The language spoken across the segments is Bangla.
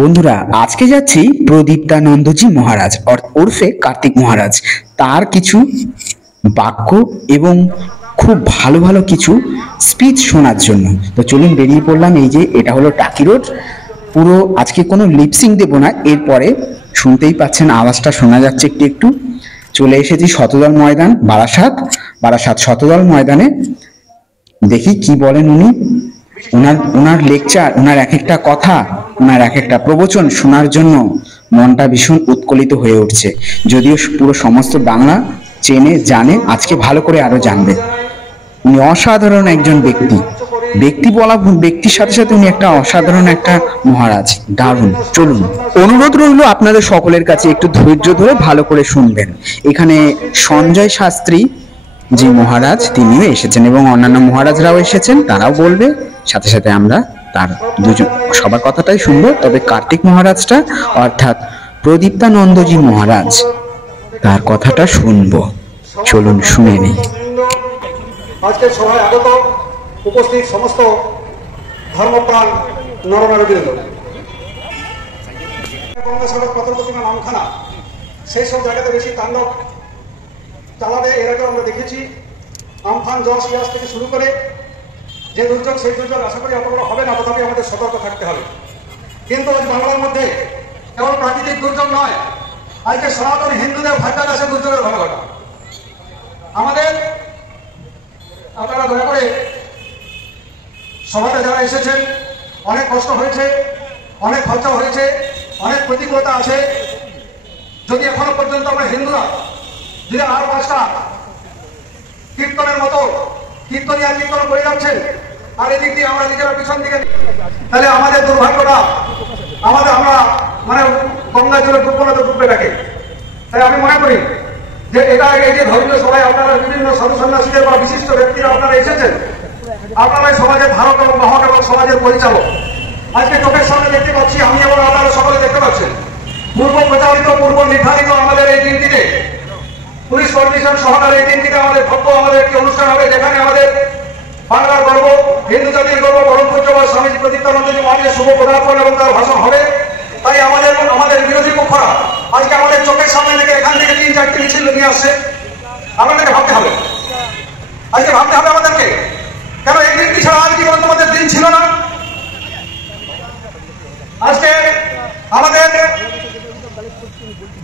বন্ধুরা, আজকে যাচ্ছি প্রদীপ্তানন্দজি মহারাজ ওরফে কার্তিক মহারাজ, তার কিছু বাক্য এবং খুব ভালো ভালো কিছু স্পিচ শোনার জন্য। তো চলুন, বেরিয়ে পড়লাম। এই যে এটা হলো টাকি রোড। পুরো আজকে কোনো লিপসিং দেবো না, এরপরে শুনতেই পাচ্ছেন আওয়াজটা শোনা যাচ্ছে একটু একটু। চলে এসেছি শতদল ময়দান, বারাসাত শতদল ময়দানে। দেখি কি বলেন উনি। ওনার লেকচার, ওনার এক একটা কথা, ওনার এক একটা প্রবচন শোনার জন্য মনটা ভীষণ উৎকলিত হয়ে উঠছে। যদিও পুরো সমস্ত বাংলা চেনে জানে, আজকে ভালো করে আরো জানবে। উনি অসাধারণ একজন ব্যক্তির সাথে সাথে উনি একটা অসাধারণ একটা মহারাজ, দারুণ। চলুন, অনুরোধ রইল আপনাদের সকলের কাছে একটু ধৈর্য ধরে ভালো করে শুনবেন। এখানে সঞ্জয় শাস্ত্রী যে মহারাজ, তিনিও এসেছেন এবং অন্যান্য মহারাজরাও এসেছেন, তারাও বলবে। সাথে সাথে আমরা তার সবার কথাটাই শুনবো। তবে কার্তিক মহারাজটা অর্থাৎ প্রদীপ্তানন্দজি মহারাজ, তার কথাটা শুনবো। চলুন শুনে নিই। আজকের সভায় আগত উপস্থিত সমস্ত ধর্মপ্রাণ নরনারীবৃন্দ, গঙ্গাসাগর পাথর প্রতিমা নামখানা সেই সব জায়গাতে বেশি তাণ্ডব চালাবে। এর আগে আমরা দেখেছি আমফান, যশ, ইয়াস থেকে শুরু করে যে দুর্যোগ, সেই দুর্যোগ আশা করি এত বড় হবে না, তথাপি আমাদের সতর্ক থাকতে হবে। কিন্তু আজ বাংলার মধ্যে কেবল প্রাকৃতিক দুর্যোগ নয়, আজকে সনাতনী হিন্দুদের ভাগ্যার আছে দুর্যোগের ঘটনা। আমাদের আপনারা দয়া করে সভাতে যারা এসেছেন, অনেক কষ্ট হয়েছে, অনেক খরচা হয়েছে, অনেক প্রতিকূলতা আছে। যদি এখনো পর্যন্ত আমরা হিন্দুরা যদি আর 5টা কীর্তনের মতো কীর্তনিয়া কীর্তন করে যাচ্ছেন, আর এদিক দিয়ে আমরা নিজেরা পিছন দিকে, তাহলে আমাদের দুর্ভাগ্যটা আমরা মানে গঙ্গা জলে ডুববে থাকে। তাই আমি মনে করি যে এটা আগে যে ধর্মীয় সভায় আপনারা বিভিন্ন সাধু সন্ন্যাসীদের বা বিশিষ্ট ব্যক্তিরা আপনারা এসেছেন, আপনারা সমাজের ধারক এবং বাহক এবং সমাজের পরিচালক। আজকে চোখের সামনে দেখতে পাচ্ছি, আমি এবং আপনারা সকলে দেখতে পাচ্ছেন, পূর্ব প্রচারিত, পূর্ব নির্ধারিত আমাদের এই দিনটিতে পুলিশ পারমিশন সহকারে এই দিনটিতে আমাদের ভব্য আমাদের একটি অনুষ্ঠান হবে, যেখানে আমাদের বাংলার গর্ব, হিন্দু জাতির গর্ব, পরম পূজ্যপাদ স্বামী প্রদীপ্তানন্দজি মহারাজের শুভ পদার্পণ এবং তার ভাষণ হবে। তাই আমাদের বিরোধী পক্ষরা আজকে আমাদের চোখের সামনে থেকে এখান থেকে 3-4টি মিছিল নিয়ে আসছে। আমাদেরকে ভাবতে হবে, আজকে ভাবতে হবে আমাদেরকে, কেন এই দিনটি ছাড়া আর কি তোমাদের দিন ছিল না? আজকে আমাদের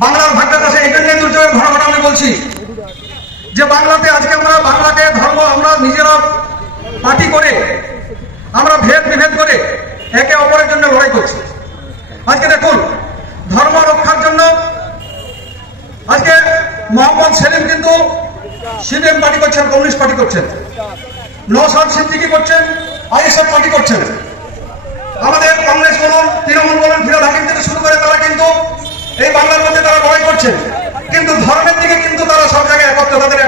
বাংলার ভাগ্যের কাছে এটা নিয়ে দুর্যোগের ঘটনা আমি বলছি যে বাংলাতে আজকে বাংলাকে ধর্ম আমরা নিজেরা পার্টি করে, আমরা ভেদ বিভেদ করে একে অপরের জন্য লড়াই করছি। আজকে দেখুন, ধর্ম রক্ষার জন্য আজকে মোহাম্মদ সেলিম কিন্তু সিপিএম পার্টি করছেন, কমিউনিস্ট পার্টি করছেন, নওশাদ সিদ্দিকী করছেন, আইএসএফ পার্টি করছেন। আমাদের কংগ্রেস বলুন, তৃণমূল বলুন, ফিরোজ হাকিম থেকে শুরু করে তারা কিন্তু এই বাংলার মধ্যে তারা লড়াই করছেন, কিন্তু ধর্মের দিকে কিন্তু তারা সব জায়গায় একত্র। তাদের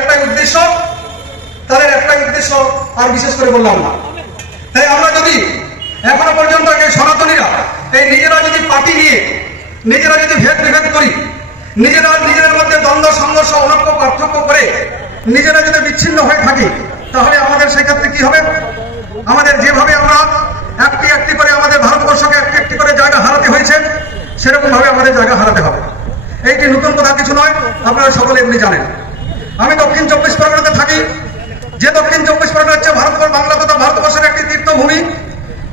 একটাই উদ্দেশ্য আর বিশেষ করে বললাম না। তাই আমরা যদি এখনো পর্যন্ত এই সনাতনীরা এই নিজেরা যদি পার্টি নিয়ে নিজেরা যদি ভেদ বিভেদ করি, নিজেদের মধ্যে দ্বন্দ্ব সংঘর্ষ অনৈক্য পার্থক্য করে নিজেরা যদি বিচ্ছিন্ন হয়ে থাকি, তাহলে আমাদের সেক্ষেত্রে কি হবে? আমাদের যেভাবে আমরা একটি করে আমাদের ভারতবর্ষকে একটি করে জায়গা হারাতে হয়েছে, সেরকম ভাবে আমাদের জায়গা হারাতে হবে। এইটি নতুন কথা কিছু নয়, আপনারা সকলে এমনি জানেন। আমি দক্ষিণ 24 পরগনাতে থাকি, যে দক্ষিণ 24 পরগনা হচ্ছে বাংলা তথা ভারতবর্ষের একটি তীর্থভূমি,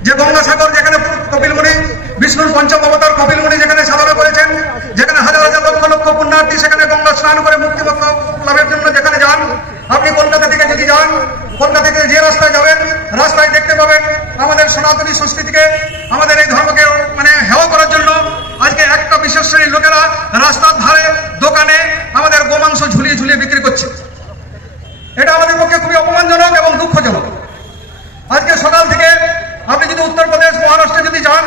যে গঙ্গাসাগর, যেখানে কপিলমুনি, বিষ্ণুর পঞ্চম অবতার কপিলমুনি যেখানে সাধনা করেছেন, যেখানে হাজার হাজার লক্ষ লক্ষ পুণ্যার্থী সেখানে গঙ্গা স্নান করে মুক্তি লাভের জন্য যেখানে যান। আপনি কলকাতা থেকে যদি যান, কলকাতা থেকে যে রাস্তায় যাবেন, রাস্তায় দেখতে পাবেন আমাদের সনাতনী সংস্কৃতিকে, আমাদের এই ধর্মকে মানে হেয় করার জন্য আজকে একটা বিশেষ শ্রেণীর লোকেরা রাস্তার ধারে দোকানে আমাদের গোমাংস ঝুলিয়ে ঝুলিয়ে বিক্রি করছে। এটা আমাদের পক্ষে খুবই অপমানজনক এবং দুঃখজনক। আজকে সকাল থেকে আপনি যদি উত্তরপ্রদেশ, মহারাষ্ট্রে যদি যান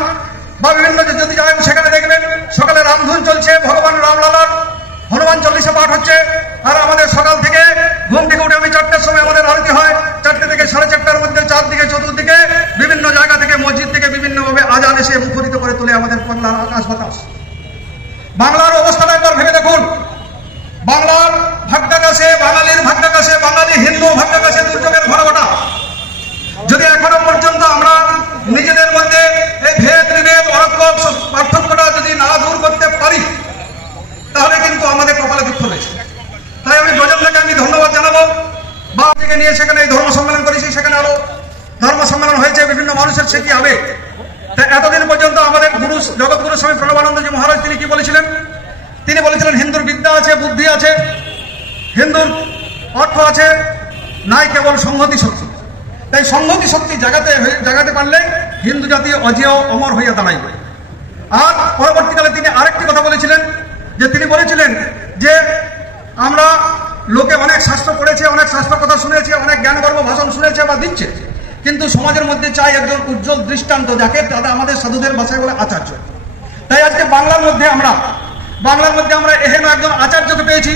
বা বিভিন্ন যদি যান, সেখানে দেখবেন সকালে রামধুন চলছে, ভগবান রামলালার হনুমান চল্লিশা পাঠ হচ্ছে। আর আমাদের সকাল থেকে ঘুম থেকে উঠে আমি 4টার সময় আমাদের আরতি হয়, 4টে থেকে 4:30টার মধ্যে চারদিকে চতুর্দিকে বিভিন্ন জায়গা থেকে মসজিদ থেকে বিভিন্নভাবে আজান এসে মুখরিত করে তোলে আমাদের বাংলার আকাশ বাতাস। বাংলার অবস্থাটা একবার ভেবে দেখুন, বাংলার ভাগ্যাকাশে, বাঙালির ভাগ্যাকাশে, বাঙালি হিন্দু ভাগ্যাকাশে দুর্যোগের ঘটনা। যদি এখনো পর্যন্ত আমরা নিজেদের মধ্যে এই ভেদ বিভেদ পার্থক্য জগৎগুরু স্বামী প্রণবানন্দজি মহারাজ তিনি কি বলেছিলেন? তিনি বলেছিলেন হিন্দুর বিদ্যা আছে, বুদ্ধি আছে, হিন্দুর অর্থ আছে, নাই কেবল সংহতি শক্তি। তাই সংহতি শক্তি জাগাতে পারলে হিন্দু জাতি অজেয় অমর হইয়া দাঁড়াইবে। আর পরবর্তীকালে তিনি আরেকটি কথা বলেছিলেন, যে তিনি বলেছিলেন যে আমরা লোকে অনেক শাস্ত্র পড়েছে, অনেক শাস্ত্র কথা শুনেছে, অনেক জ্ঞানগর্ভ ভাষণ শুনেছে বা দিচ্ছে, কিন্তু সমাজের মধ্যে চাই একজন উজ্জ্বল দৃষ্টান্ত, যাকে তারা আমাদের সাধুদের ভাষায় বলে আচার্য। তাই আজকে বাংলার মধ্যে আমরা এহেন একজন আচার্যকে পেয়েছি,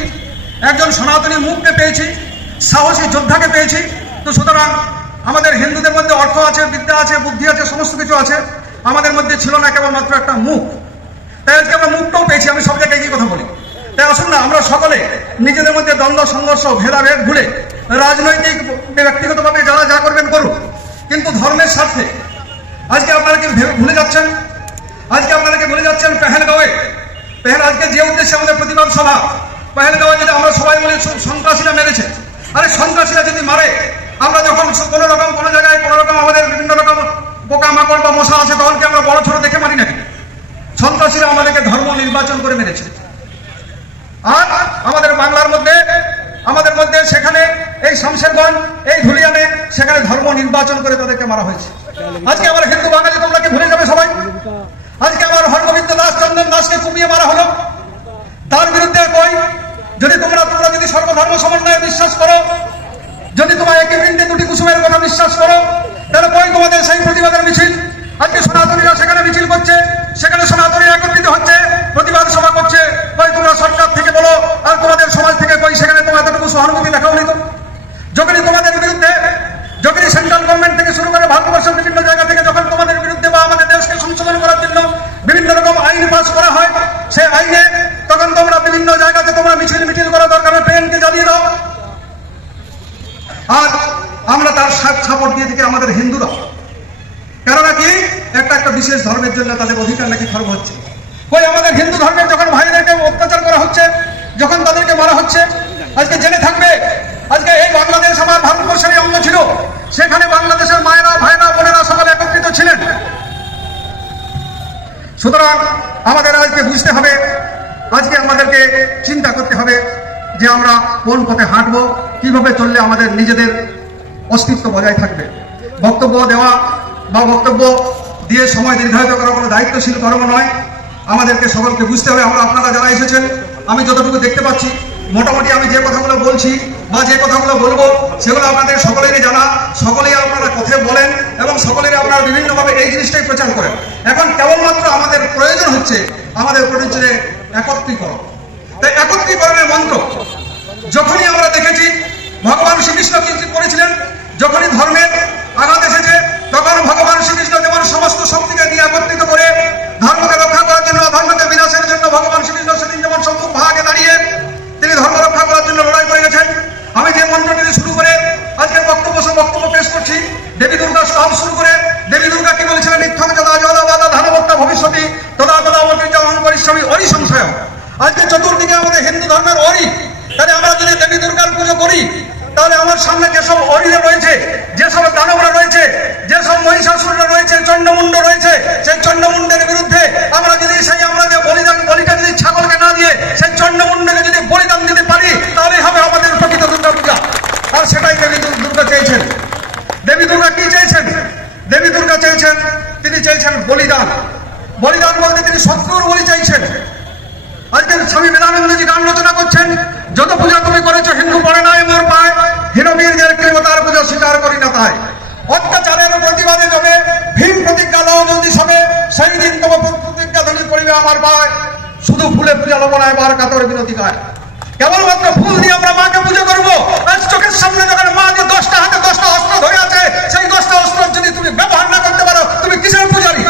একজন সনাতনী মুখকে পেয়েছি, সাহসী যোদ্ধাকে পেয়েছি। তো সুতরাং আমাদের হিন্দুদের মধ্যে অর্থ আছে, বিদ্যা আছে, বুদ্ধি আছে, সমস্ত কিছু আছে, আমাদের মধ্যে ছিল না কেবলমাত্র একটা মুখ। তাই আজকে আমরা মুখটাও পেয়েছি। আমি সব জায়গায় একই কথা বলি। তাই আসুন না আমরা সকলে নিজেদের মধ্যে দ্বন্দ্ব সংঘর্ষ ভেদাভেদ ভুলে রাজনৈতিক ব্যক্তিগতভাবে যারা যা করবেন করুন, কিন্তু ধর্মের স্বার্থে। আজকে আপনারা কি ভুলে যাচ্ছেন? পেহেলগাঁওয়ে আজকে যে উদ্দেশ্যে আমাদের প্রতিবাদ সভা, পেহেলগাঁওয়ে যদি আমরা সবাই বলি সন্ত্রাসীরা মেরেছে, আরে সন্ত্রাসীরা যদি মারে, আমরা যখন কোনো জায়গায় কোনো রকম আমাদের বিভিন্ন রকম পোকামাকড় বা মশা আছে, তখন কি আমরা বড় ছোট দেখে মারি নাকি? সন্ত্রাসীরা আমাদেরকে ধর্ম নির্বাচন করে মেরেছে। আর আমাদের বাংলার মধ্যে সেখানে এই শামশেরগঞ্জ, এই ধুলিয়ানে, সেখানে ধর্ম নির্বাচন করে তাদেরকে মারা হয়েছে। আজকে আমার হিন্দু বাঙালি তোমরা কি ভুলে যাবে সবাই? আজকে আমার হরগোবিন্দ দাস, চন্দন দাসকে কুপিয়ে মারা হলো। তার বিরুদ্ধে কই, যদি তোমরা যদি সর্বধর্ম সমন্বয়ে বিশ্বাস করো, যদি তোমার একই বৃন্দে দুটি কুসুমের কথা বিশ্বাস করো, তাহলে কই তোমাদের সেই প্রতিবাদের মিছিল? আজকে সনাতনীরা সেখানে মিছিল করছে, সেখানে সনাতনী একত্রিত হচ্ছে, প্রতিবাদ সভা করছে। কই তোমরা সরকার থেকে বলো আর তোমাদের সমাজ থেকে কই সেখানে তোমার এতটুকু সহানুভূতি দেখাও নি তো? যখনই তোমাদের বিরুদ্ধে, যখনই সেন্ট্রাল গভর্নমেন্ট থেকে শুরু করে ভারতবর্ষের বিভিন্ন জায়গা থেকে যখন তোমাদের বিরুদ্ধে বা আমাদের দেশকে সংশোধন করার জন্য বিভিন্ন রকম আইন পাস করা হয়, সেই আইনে তখন তোমরা বিভিন্ন জায়গাতে তোমরা মিছিল করা দরকার, ট্রেনকে জ্বালিয়ে দাও। আর আমরা তার সাপোর্ট দিয়ে থেকে আমাদের হিন্দুরা, কেননা কি একটা বিশেষ ধর্মের জন্য তাদের অধিকার নাকি খর্ব হচ্ছে। কই আমাদের হিন্দু ধর্মের যখন ভাইদেরকে অত্যাচার করা হচ্ছে, যখন তাদেরকে মারা হচ্ছে, আজকে জেনে থাকবে, আজকে এই বাংলাদেশ আমার ভারতবর্ষের অঙ্গ ছিল, সেখানে বাংলাদেশের মায়েরা, ভাইরা, বোনেরা সকলে একত্রিত ছিলেন। সুতরাং আমাদের আজকে বুঝতে হবে, আজকে আমাদেরকে চিন্তা করতে হবে যে আমরা কোন পথে হাঁটবো, কিভাবে চললে আমাদের নিজেদের অস্তিত্ব বজায় থাকবে। বক্তব্য দেওয়া বা বক্তব্য দিয়ে সময় দীর্ঘায়িত করা কোনো দায়িত্বশীল কর্ম নয়। আমাদেরকে সকলকে বুঝতে হবে, আপনারা যারা এসেছেন, আমি যতটুকু দেখতে পাচ্ছি, মোটামুটি আমি যে কথাগুলো বলছি বা যে কথাগুলো বলবো সেগুলো আপনাদের সকলেরই জানা, সকলেই আপনারা কথা বলেন এবং সকলেরই আপনারা বিভিন্নভাবে এই জিনিসটাই প্রচার করেন। এখন কেবলমাত্র আমাদের প্রয়োজন হচ্ছে একত্রীকরণ। তাই একত্রীকরণের মন্ত্র যখনই আমরা দেখেছি ভগবান শ্রীকৃষ্ণ কি করেছিলেন, যখনই ধর্মের আঘাত এসেছে, তখন ভগবান শ্রীকৃষ্ণ যেমন সমস্ত শক্তিকে নিয়ে একত্রিত করে ধর্মকে রক্ষা করার জন্য, ধর্মকে বিনাশের জন্য ভগবান শ্রীকৃষ্ণ সেদিন যেমন সম্মুখ ভাগে দাঁড়িয়ে তিনি ধর্ম রক্ষা করার জন্য লড়াই করে গেছেন। আমি যে মন্ত্রটি শুরু করে আজকের বক্তব্য পেশ করছি, দেবী দুর্গা স্তব শুরু করে দেবী দুর্গা কি বলেছিলেন, নিত্যং যদা জলবাদা ধানবত্তা ভবিষ্যতি তদা তদা অমৃতা অহং পরিশ্রমী অরি সংশয়। আজকে চতুর্দিকে আমাদের হিন্দু ধর্মের অরি। তাহলে আমরা যদি দেবী দুর্গার পুজো করি, তাহলে আমার সামনে যেসব অরিরা রয়েছে, যেসব দানবরা রয়েছে, যেসব মহিষাসুররা রয়েছে, চন্ডমুন্ড রয়েছে, সেই চন্ডমুন্ডের বিরুদ্ধে আমরা যদি আমরা যে বলিটা যদি ছাগলকে না দিয়ে সেই চন্ডমুন্ডকে যদি বলিদান দিতে পারি, তাহলে হবে আমাদের প্রকৃত দুর্গা পূজা। আর সেটাই দেবী দুর্গা চেয়েছেন। দেবী দুর্গা কি চেয়েছেন? দেবী দুর্গা চেয়েছেন, তিনি চেয়েছেন বলিদান। বলিদান বলতে তিনি শত্রুর বলি চাইছেন। আজকে স্বামী বিবেকানন্দজি গান রচনা করছেন, যত পূজা তুমি করেছো হিন্দু পড়ে নাই মোর পায়, হিরবীর্যের কৃপতার পূজা স্বীকার করি না তাই। অত্যাচারের প্রতিবাদে যাবে ভীম প্রতিজ্ঞা লও জলদি সবে, সেই দিন তোমার প্রতিজ্ঞা ধরি করিবে আমার পায়, শুধু ফুলে পূজা লব না এবার কাতর বিনতি গায়। কেবলমাত্র ফুল দিয়ে আমরা মাকে পুজো করবো। আজ চোখের সামনে যখন মা যে 10টা হাতে 10টা অস্ত্র ধরে আছে, সেই 10টা অস্ত্র যদি তুমি ব্যবহার না করতে পারো, তুমি কিসের পূজারী?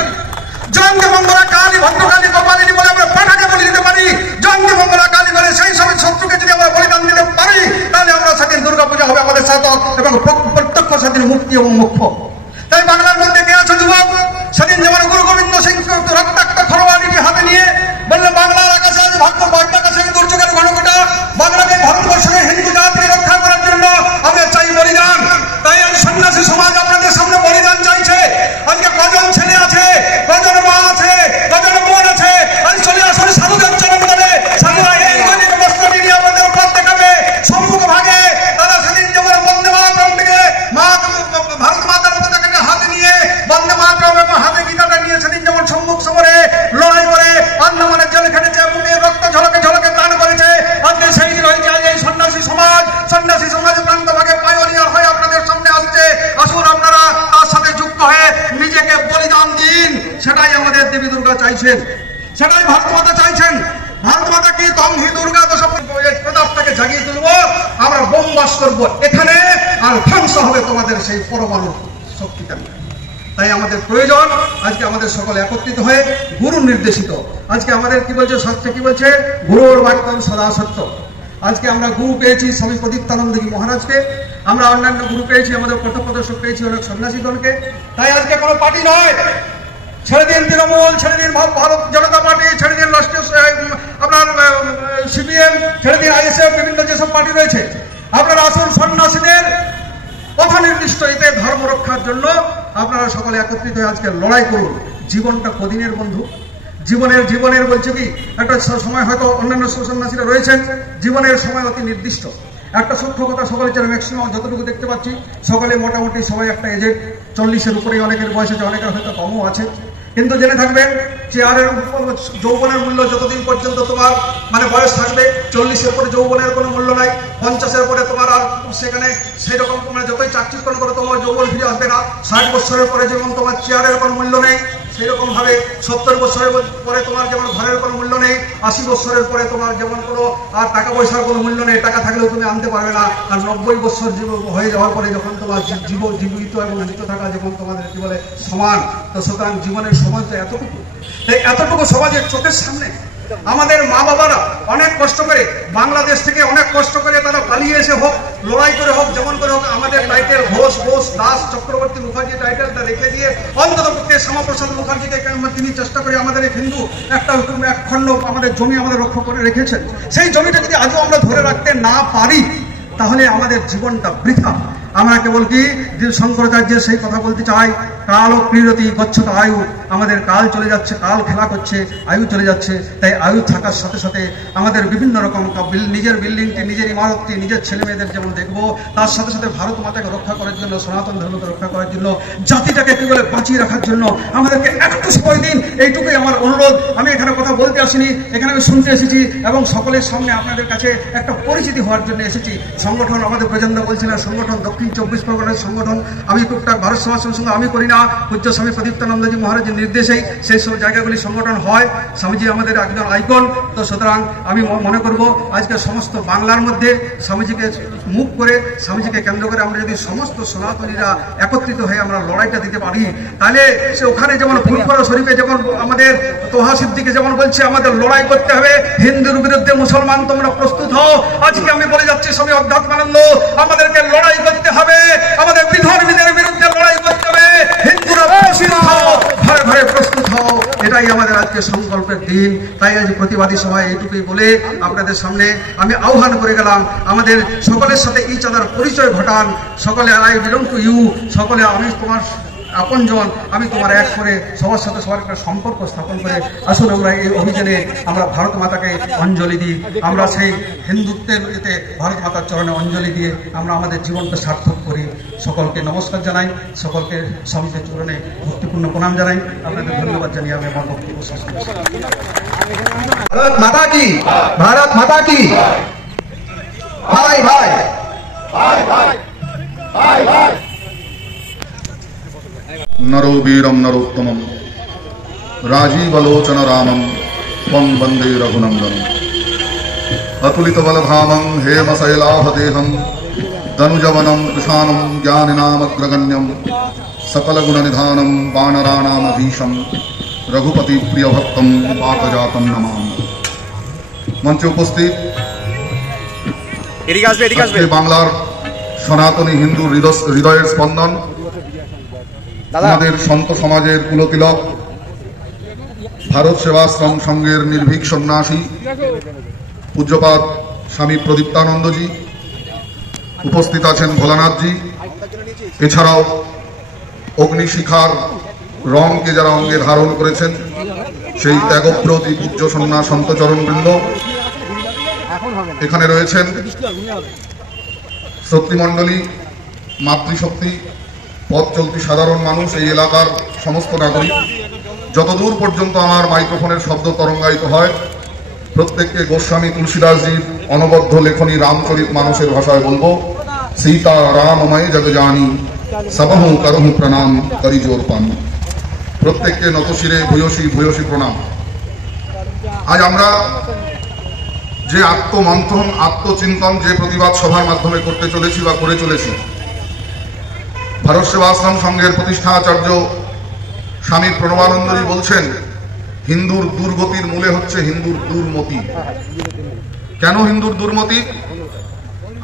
জয়ন্তী মঙ্গলা কালী, ভদ্রকালী, কপালিনী বলে আমরা পাঠাকে বলে দিতে পারি। জয়ন্তী মঙ্গলা কালী বলে সেই সব শত্রুকে যদি আমরা বলিদান দিতে পারি, তাহলে আমরা সেদিন দুর্গা পূজা হবে আমাদের সাথক এবং প্রত্যক্ষ সেদিন মুক্তি এবং মুখ্য। তাই বাংলার মধ্যে কে আছে যুবক? সেদিন যেমন গুরু গোবিন্দ সিং রক্তাক্ত খরবানিটি হাতে নিয়ে বললে, বাংলার আকাশে আজ ভাগ্য বার্তাকাশে দুর্যোগের ঘনঘটা, বাংলাকে ভারতবর্ষের হিন্দু জাতিকে রক্ষা করার জন্য আমরা চাই বলিদান। তাই আজ সন্ন্যাসী সমাজ আপনাদের সামনে বলিদান চাইছে। আজকে কজন ছেলে আছে, কজন মা আছে, কজন চাইছেন, সেটাই ভারত মাতা চাইছেন। ভারত মাতা কি তম হি দুর্গা প্রতাপটাকে জাগিয়ে তুলবো, আমরা বোমবাস করবো এখানে, আর ধ্বংস হবে তোমাদের সেই পরমাণু শক্তিটা। তাই আমাদের প্রয়োজন আজকে আমাদের সকলে একত্রিত হয়ে গুরু নির্দেশিত, আজকে আমাদের কি বলছে শাস্ত্রে, কি বলছে, গুরুর বাক্যম সদা সত্য। আজকে আমরা গুরু পেয়েছি স্বামী প্রদীপ্তানন্দজি মহারাজকে, আমরা অন্যান্য গুরু পেয়েছি, আমাদের পথপ্রদর্শক পেয়েছি অনেক সন্ন্যাসীগণকে। তাই আজকে কোনো পার্টি নয়, ছেড়ে দিন তৃণমূল, ছেড়ে দিন ভারত জনতা পার্টি, ছেড়ে দিন রাষ্ট্রীয় আপনার সিপিএম, ছেড়ে দিন আইএসএফ, বিভিন্ন যেসব পার্টি রয়েছে, আপনারা আসুন সন্ন্যাসীদের কথা নির্দিষ্ট এতে ধর্ম রক্ষার জন্য আপনারা সকলে একত্রিত হয়ে আজকে লড়াই করুন। জীবনটা কদিনের বন্ধু, জীবনের বলছে কি একটা সময়, হয়তো অন্যান্য সন্ন্যাসীরা রয়েছেন, জীবনের সময় অতি নির্দিষ্ট। একটা সূক্ষ্ম কথা সকলে যেন ম্যাক্সিমাম যতটুকু দেখতে পাচ্ছি সকলে মোটামুটি সবাই একটা এজেড 40-এর উপরেই, অনেকের বয়স আছে, অনেকের হয়তো কমও আছে। কিন্তু জেনে থাকবেন চেয়ারের যৌবনের মূল্য যতদিন পর্যন্ত তোমার মানে বয়স থাকবে, 40-এর পরে যৌবনের কোনো মূল্য নাই, 50-এর পরে তোমার আর সেখানে সেই রকম মানে যতই চাকচিক্যন করে তোমার যৌবন ফিরে আসবে না। 60 বছরের পরে যেমন তোমার চেয়ারের কোনো মূল্য নেই, সেই রকম ভাবে 70 বছরের পরে তোমার যেমন ঘরের কোনো মূল্য নেই, 80 বছরের পরে তোমার যেমন কোনো আর টাকা পয়সার কোনো মূল্য নেই, টাকা থাকলেও তুমি আনতে পারবে না। আর 90 বছর হয়ে যাওয়ার পরে যখন তোমার জীবিত এবং মৃত থাকা যখন তোমাদের কি বলে সমান, তো সুতরাং জীবনের সময় তো এতটুকু। তাই এতটুকু সমাজের চোখের সামনে আমাদের মা বাবারা অনেক কষ্ট করে বাংলাদেশ থেকে অনেক কষ্ট করে তারা পালিয়ে এসে হোক, লড়াই করে হোক, যেমন করে হোক, আমাদের টাইটেল ঘোষ দাস চক্রবর্তী মুখার্জি টাইটেলটা রেখে দিয়ে অন্তত পক্ষে শ্যামাপ্রসাদ মুখার্জিকে তিনি চেষ্টা করে আমাদের এই হিন্দু একটা এক খণ্ড আমাদের জমি আমাদের রক্ষা করে রেখেছেন। সেই জমিটা যদি আজও আমরা ধরে রাখতে না পারি তাহলে আমাদের জীবনটা বৃথা। আমরা কেবল কি শঙ্করাচার্যের সেই কথা বলতে চাই, কাল ও ক্রীড়তি গচ্ছত আয়ু, আমাদের কাল চলে যাচ্ছে, কাল খেলা করছে, আয়ু চলে যাচ্ছে। তাই আয়ু থাকার সাথে সাথে আমাদের বিভিন্ন রকম নিজের বিল্ডিংটি, নিজের ইমারতটি, নিজের ছেলে মেয়েদের যেমন দেখবো, তার সাথে সাথে ভারত মাতাকে রক্ষা করার জন্য, সনাতন ধর্মকে রক্ষা করার জন্য, জাতিটাকে কি বলে বাঁচিয়ে রাখার জন্য আমাদেরকে একটু সময় দিন, এইটুকুই আমার অনুরোধ। আমি এখানে কথা বলতে আসিনি, এখানে আমি শুনতে এসেছি এবং সকলের সামনে আপনাদের কাছে একটা পরিচিতি হওয়ার জন্য এসেছি। সংগঠন আমাদের প্রজন্ম বলছিলেন, সংগঠন দক্ষিণ 24 পরগনার সংগঠন আমি টুকটাক ভারত সমাজের সঙ্গে আমি করি না, পূজ্য স্বামী প্রদীপ্তানন্দজি মহারাজের নির্দেশেই সেই সব জায়গাগুলি সংগঠন হয়। স্বামীজি আমাদের একজন আইকন, তো সুতরাং আমি মনে করব আজকে সমস্ত বাংলার মধ্যে স্বামীজিকে মুখ করে, স্বামীজিকে কেন্দ্র করে আমরা যদি সমস্ত সনাতনীরা একত্রিত হয়ে আমরা লড়াইটা দিতে পারি, তাহলে সে ওখানে যেমন ফুলপুরা শরীফে যেমন আমাদের তোহা সিদ্দিকে যেমন বলছে আমাদের লড়াই করতে হবে, হিন্দুর বিরুদ্ধে মুসলমান তোমরা প্রস্তুত হও। আজকে আমি বলে যাচ্ছি স্বামী অধ্যাত্মানন্দ, আমাদেরকে লড়াই করতে হবে, আমাদের বিধর্মীদের বিরুদ্ধে লড়াই করতে হবে, হিন্দুরা প্রস্তুত হও, ঘরে ঘরে প্রস্তুত হও, এটাই আমাদের আজকে সংকল্পের দিন। তাই আজ প্রতিবাদী সভায় এইটুকুই বলে আপনাদের সামনে আমি আহ্বান করে গেলাম, আমাদের সকলের সাথে ইচ আদার পরিচয় ঘটান। সকলে আই বিলং টু ইউ, সকলে আমি তোমার আপনজন, আমি তোমার এক করে সবার সাথে সবার একটা সম্পর্ক স্থাপন করে আসুন আমরা এই অভিযানে আমরা ভারত মাতাকে অঞ্জলি দিই। আমরা সেই হিন্দুত্বের এতে ভারত মাতার চরণে অঞ্জলি দিয়ে আমরা আমাদের জীবনটা সার্থক করি। সকলকে নমস্কার জানাই, সকলকে স্বামীদের চরণে ভক্তিপূর্ণ প্রণাম জানাই, আপনাদের ধন্যবাদ জানিয়ে আমি আমার বক্তব্য শেষ করছি। ভারত মাতা কি, ভারত মাতা কি, ভাই ভাই ভাই ভাই ভাই ভাই। नरो वीरम नरोत्तमम राजीवलोचन रामम त्वं वंदे रघुनंदनम अतुलित बलधामं हेमशैलाभदेहं दनुजवनं कृशानं ज्ञानिनामग्रगण्यं सकलगुणनिधानं वानराणामधीशं रघुपति प्रियभक्तं पातजातं नमामि। मंचे उपस्थित बांगलार सनातनी हिंदू हृदयेर स्पंदन, আমাদের সন্ত সমাজের কুলতিলক, ভারত সেবাশ্রম সংঘের নির্ভীক সন্ন্যাসী পূজ্যপাদ স্বামী প্রদীপ্তানন্দজি, উপস্থিত আছেন ভোলানাথজি, এছাড়াও অগ্নিশিখার রঙকে যারা অঙ্গে ধারণ করেছেন সেই ত্যাগব্রতী পূজ্য সন্ন্যাস সন্তচরণবৃন্দ, এখানে রয়েছেন শক্তিমণ্ডলী, মাতৃশক্তি, পথ চলতি সাধারণ মানুষ, এই এলাকার সমস্ত নাগরিক, যতদূর পর্যন্ত আমার মাইক্রোফোনের শব্দ তরঙ্গায়িত হয় প্রত্যেককে গোস্বামী তুলসীদাসজির অনবদ্য লেখনী রামচরিত মানুষের ভাষায় বলবো, সীতা রামময় জগ জানি সবহু করহু প্রণাম করি জোর পানি। প্রত্যেককে নতশিরে ভূয়সী ভূয়সী প্রণাম। আজ আমরা যে আত্মমন্থন আত্মচিন্তন যে প্রতিবাদ সভার মাধ্যমে করতে চলেছি বা করে চলেছি, ভারত সেবাশ্রম সংঘের প্রতিষ্ঠাচার্য স্বামী প্রণবানন্দজি বলছেন, হিন্দুর দুর্গতির মূলে হচ্ছে হিন্দুর দুর্মতি। কেন হিন্দুর দুর্মতি?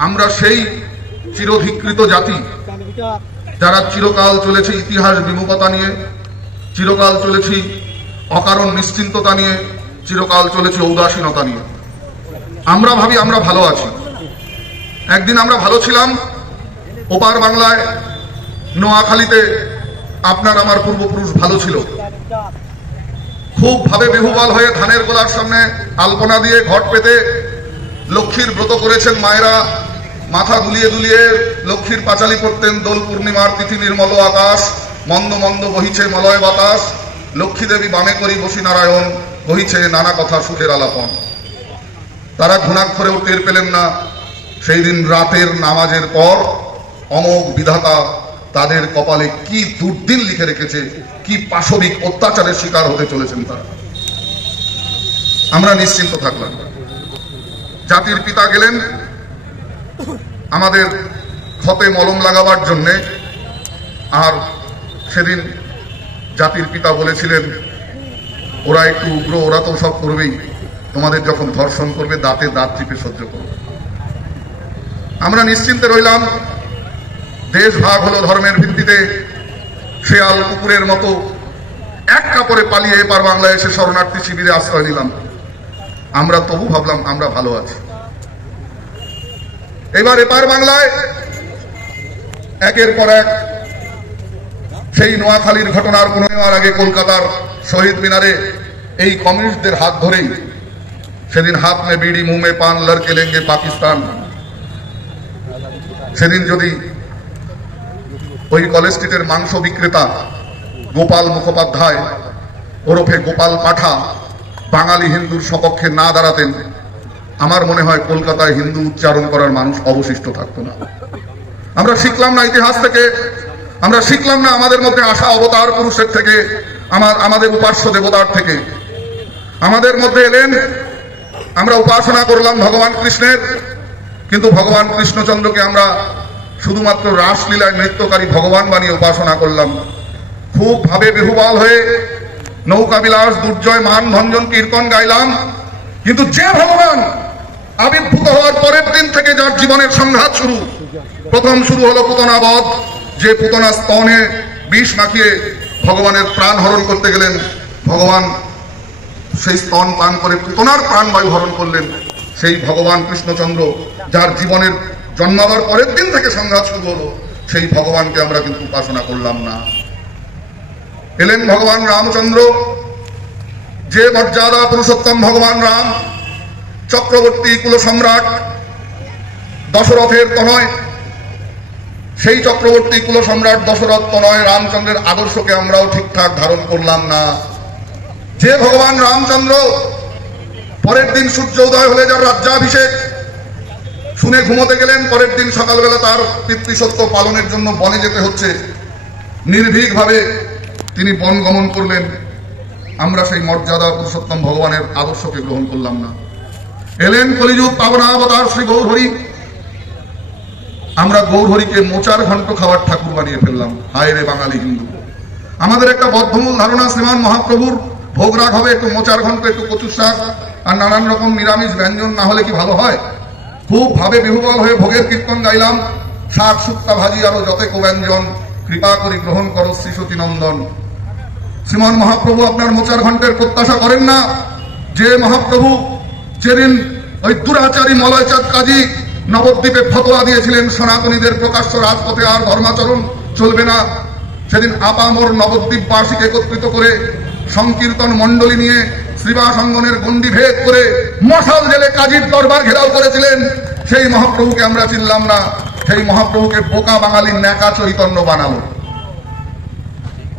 আমরা সেই চিরধিকৃত জাতি যারা চিরকাল চলেছে ইতিহাস বিমুখতা নিয়ে, চিরকাল চলেছি অকারণ নিশ্চিন্ততা নিয়ে, চিরকাল চলেছে ঔদাসীনতা নিয়ে। আমরা ভাবি আমরা ভালো আছি। একদিন আমরা ভালো ছিলাম, ওপার বাংলায় নোয়াখালীতে আপনার আমার পূর্বপুরুষ ভালো ছিল, খুব ভাবে বেহুবাল হয়ে ধানের গোলার সামনে আলপনা দিয়ে ঘট পেতে লক্ষ্মীর ব্রত করেছেন মায়েরা, মাথা দুলিয়ে দুলিয়ে লক্ষ্মীর পাঁচালি করতেন। দোল পূর্ণিমার তিথি নির্মল আকাশ, মন্দ মন্দ বহিছে মলয় বাতাস, লক্ষ্মী দেবী বামে করি বসি নারায়ণ, বহিছে নানা কথা সুখের আলাপন। তারা ঘুণাক্ষরেও টের পেলেন না সেই দিন রাতের নামাজের পর অমোঘ বিধাতা তাদের কপালে কি দুর্দিন লিখে রেখেছে, কি পাশবিক অত্যাচারের শিকার হতে চলেছেন তারা। আমরা নিশ্চিন্ত থাকলাম। জাতির পিতা গেলেন আমাদের ক্ষতে মলম লাগাবার জন্যে, আর সেদিন জাতির পিতা বলেছিলেন, ওরা একটু উগ্র, ওরা তো সব করবেই, তোমাদের যখন ধর্ষণ করবে দাঁতে দাঁত চিপে সহ্য করবে। আমরা নিশ্চিন্তে রইলাম। দেশ ভাগ হলো ধর্মের ভিত্তিতে, শেয়াল কুকুরের মতো এক কাপড়ে পালিয়ে এপার বাংলায় এসে শরণার্থী শিবিরে আশ্রয় নিলাম। আমরা তবু ভাবলাম আমরা ভালো আছি। এবার এপার বাংলায় একের পর এক সেই নোয়াখালীর ঘটনার 15 আগে কলকাতার শহীদ মিনারে এই কমিউনিস্টদের হাত ধরেই সেদিন হাত মে বিড়ি মুহ মে পান লড়কে লেঙ্গে পাকিস্তান, সেদিন যদি ওই কলেজ স্ট্রিটের মাংস বিক্রেতা গোপাল মুখোপাধ্যায় ওরফে গোপাল পাঠা বাঙালি হিন্দুর সপক্ষে না দাঁড়াতেন, আমার মনে হয় কলকাতায় হিন্দু উচ্চারণ করার মানুষ অবশিষ্ট থাকতো না। আমরা শিখলাম না ইতিহাস থেকে, আমরা শিখলাম না আমাদের মধ্যে আসা অবতার পুরুষের থেকে, আমাদের উপাস্য দেবতার থেকে। আমাদের মধ্যে এলেন, আমরা উপাসনা করলাম ভগবান কৃষ্ণের, কিন্তু ভগবান কৃষ্ণচন্দ্রকে আমরা শুধুমাত্র রাসলীলায় নৃত্যকারী ভগবান বানিয়ে উপাসনা করলাম। খুব ভাবে বেহুবাল হয়ে নৌকা বিলাস দুর্জয় মান ভঞ্জন কীর্তন গাইলাম, কিন্তু যে ভগবান আবির্ভূত হওয়ার পরের দিন থেকে যার জীবনের সংঘাত শুরু, প্রথম শুরু হলো পুতনা বধ, যে পুতনা স্তনে বিষ মাখিয়ে ভগবানের প্রাণ হরণ করতে গেলেন, ভগবান সেই স্তন পান করে পুতনার প্রাণবায়ু হরণ করলেন। সেই ভগবান কৃষ্ণচন্দ্র যার জীবনের জন্মাবার পরের দিন থেকে সংঘাত শুরু হলো, সেই ভগবানকে আমরা কিন্তু উপাসনা করলাম না। এলেন ভগবান রামচন্দ্র, যে মর্যাদা পুরুষোত্তম ভগবান রাম, চক্রবর্তী কুল সম্রাট দশরথের তনয়, সেই চক্রবর্তী কুল সম্রাট দশরথ তনয় রামচন্দ্রের আদর্শকে আমরাও ঠিকঠাক ধারণ করলাম না। যে ভগবান রামচন্দ্র পরের দিন সূর্য উদয় হলে যার রাজ্যাভিষেক, শুনে ঘুমোতে গেলেন, পরের দিন সকালবেলা তার পিতৃসত্য পালনের জন্য বনে যেতে হচ্ছে, নির্ভীকভাবে তিনি বন গমন করলেন। আমরা সেই মর্যাদা পুরুষোত্তম ভগবানের আদর্শকে গ্রহণ করলাম না। এলেন কলিযুগ পাবনাবতার শ্রী গৌরহরি, আমরা গৌরহরিকে মোচার ঘন্ট খাওয়ার ঠাকুর বানিয়ে ফেললাম। হায় রে বাঙালি হিন্দু! আমাদের একটা বদ্ধমূল ধারণা, শ্রীমান মহাপ্রভুর ভোগরাগ হবে একটু মোচার ঘন্ট, একটু কচুর শাক আর নানান রকম নিরামিষ ব্যঞ্জন, না হলে কি ভালো হয়? খুব ভাবে বিহুবল হয়ে ভোগের কীর্তন গাইলাম, শাক শুক্তা ভাজি আরো যতেক ব্যঞ্জন, কৃপা করি গ্রহণ করো শ্রীসতী নন্দন। শ্রীমান মহাপ্রভু আপনার মোচার ঘন্টের প্রত্যাশা করেন না। যে মহাপ্রভু যেদিন ওই দুরাচারী মলয়চাঁদ কাজী নবদ্বীপে ফতোয়া দিয়েছিলেন সনাতনীদের প্রকাশ্য রাজপথে আর ধর্মাচরণ চলবে না, সেদিন আপামর নবদ্বীপবাসীকে একত্রিত করে সংকীর্তন মণ্ডলী নিয়ে শ্রীবাস অঙ্গনের গণ্ডি ভেদ করে মশাল জেলে কাজীর দরবার ঘেরাও করেছিলেন, সেই মহাপ্রভুকে আমরা চিনলাম না। সেই মহাপ্রভুকে বোকা বাঙালির ন্যাকা চৈতন্য বানালো।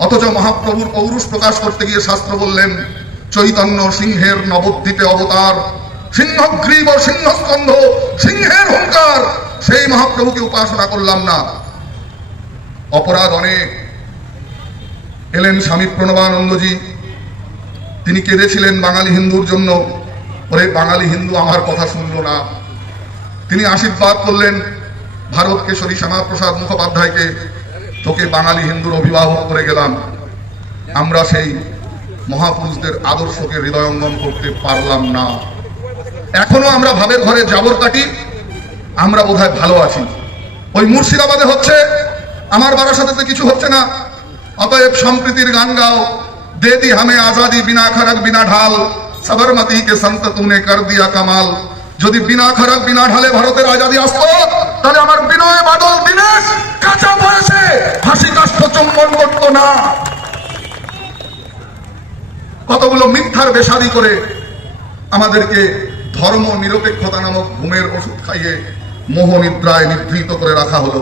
অথচ মহাপ্রভুর পৌরুষ প্রকাশ করতে গিয়ে শাস্ত্র বললেন, চৈতন্য সিংহের নবদ্বীপে অবতার, সিংহগ্রীব সিংহস্কন্ধ সিংহের হুঙ্কার। সেই মহাপ্রভুকে উপাসনা করলাম না। অপরাধ অনেক, এলেন স্বামী প্রণবানন্দজি। তিনি কেঁদেছিলেন বাঙালি হিন্দুর জন্য। ওরে বাঙালি হিন্দু আমার কথা শুনল না। তিনি আশীর্বাদ করলেন ভারত কেশরী শ্যামাপ্রসাদ মুখোপাধ্যায়কে, তোকে বাঙালি হিন্দুর অভিভাবক করে গেলাম। আমরা সেই মহাপুরুষদের আদর্শকে হৃদয়ঙ্গম করতে পারলাম না। এখনো আমরা ভাবের ঘরে জাবর কাটি, আমরা বোধহয় ভালো আছি। ওই মুর্শিদাবাদে হচ্ছে, আমার বারাসাতেতে কিছু হচ্ছে না। অতএব সম্প্রীতির গান গাও, দে দি হামে আজাদি বিনা খড়গ বিনা ঢাল, সবরমতি কে সন্ত তুমনে কর দিয়া কামাল। যদি বিনা খড়গ বিনা ঢালে ভারতের আজাদি আসতো, তাহলে আমার বিনয় বাদল দীনেশ কাঁচা বয়সে ফাঁসি কাষ্ঠ চুম্বন করতো না। কতগুলো মিথ্যার বেশাদি করে আমাদেরকে ধর্ম নিরপেক্ষতা নামক ঘুমের ওষুধ খাইয়ে মোহ নিদ্রায় নিদ্রিত করে রাখা হলো।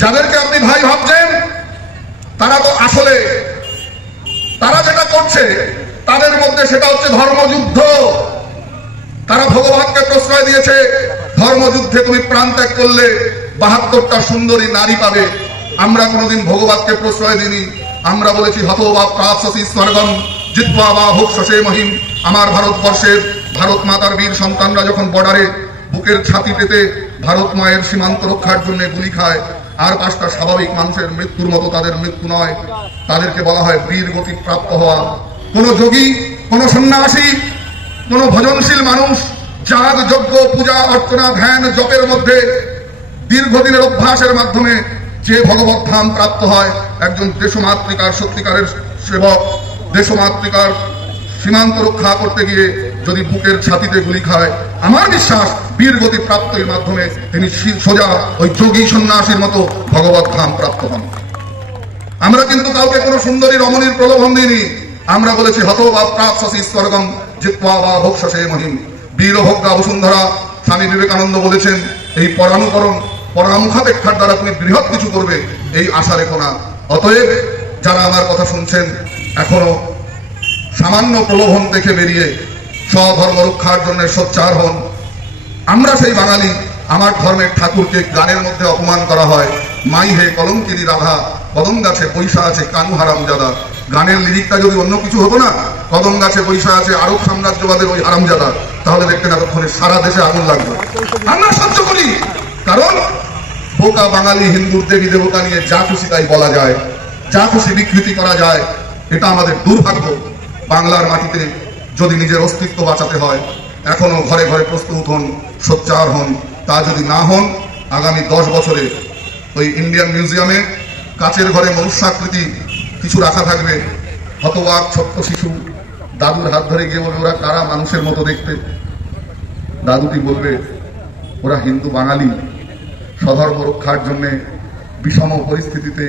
যাদেরকে আপনি ভাই ভাবছেন, তারা তো আসলে তারা যেটা করছে তাদের মধ্যে সেটা হচ্ছে ধর্মযুদ্ধ। তারা ভগবানকে প্রশ্রয় দিয়েছে, ধর্মযুদ্ধে তুমি প্রাণ ত্যাগ করলে 72টা সুন্দরী নারী পাবে। আমরা কোনোদিন ভগবানকে প্রশ্রয় দিইনি। আমরা বলেছি হতো বা প্রাপসি স্বর্গম জিত্বা বা ভোক্ষসে মহিম। আমার ভারতবর্ষের ভারত মাতার বীর সন্তানরা যখন বর্ডারে বুকের ছাতি পেতে ভারত মায়ের সীমান্ত রক্ষার জন্য গুলি খায়, আর 5টা স্বাভাবিক মানুষের মৃত্যুর মতো তাদের মৃত্যু নয়, তাদেরকে বলা হয় বীর গতি প্রাপ্ত হওয়া। কোন যোগী, কোন সন্ন্যাসী, কোন ভজনশীল মানুষ যাগ যজ্ঞ পূজা অর্চনা ধ্যান জপের মধ্যে দীর্ঘদিনের অভ্যাসের মাধ্যমে যে ভগবত ধাম প্রাপ্ত হয়, একজন দেশমাতৃকার সত্যিকারের সেবক দেশমাতৃকার সীমান্ত রক্ষা করতে গিয়ে যদি বুকের ছাতিতে গুলি খায়, আমার বিশ্বাস বীর গতি প্রাপ্তির মাধ্যমে তিনি সোজা ওই যোগী সন্ন্যাসীর মতো ভগবত ধাম প্রাপ্ত হন। আমরা কিন্তু কাউকে কোনো সুন্দরী রমণীর প্রলোভন দিইনি। আমরা বলেছি হতো বা প্রাপসি স্বর্গম জিত্বা বা ভোক্ষসে মহিম। বীরভোগ্যা বসুন্ধরা স্বামী বিবেকানন্দ বলেছেন, এই পরানুকরণ পরামুখাপেক্ষার দ্বারা তুমি বৃহৎ কিছু করবে, এই আশা রেখো না। অতএব যারা আমার কথা শুনছেন, এখনো সামান্য প্রলোভন দেখে বেরিয়ে স্বধর্ম রক্ষার জন্য সোচ্চার হন। আমরা সেই বাঙালি। আমার ধর্মের ঠাকুরকে গানের মধ্যে অপমান করা হয়, মাই হে কলঙ্কিনী রাধা, কদম গাছে পয়সা আছে কানু হারামজাদা। গানের লিরিকটা যদি অন্য কিছু হতো না, কদম গাছে পয়সা আছে আরব সাম্রাজ্যবাদের ওই হারামজাদা, তাহলে দেখতেন এতক্ষণে সারা দেশে আগুন লাগবে। আমরা সহ্য করি, কারণ বোকা বাঙালি হিন্দুর দেবী দেবতা নিয়ে যা খুশি তাই বলা যায়, যা খুশি বিকৃতি করা যায়। এটা আমাদের দুর্ভাগ্য। বাংলার মাটিতে যদি নিজের অস্তিত্ব বাঁচাতে হয়, এখনো ঘরে ঘরে প্রস্তুত হন, সোচ্চার হন। তা যদি না হন, আগামী 10 বছরে ওই ইন্ডিয়ান মিউজিয়ামে কাচের ঘরে মনুষ্যাকৃতি কিছু রাখা থাকবে। হতবাক ছোট্ট শিশু দাদুর হাত ধরে গিয়ে বলবে, ওরা কারা মানুষের মতো দেখতে? দাদুটি বলবে, ওরা হিন্দু বাঙালি, স্বধর্ম রক্ষার জন্য বিষম পরিস্থিতিতে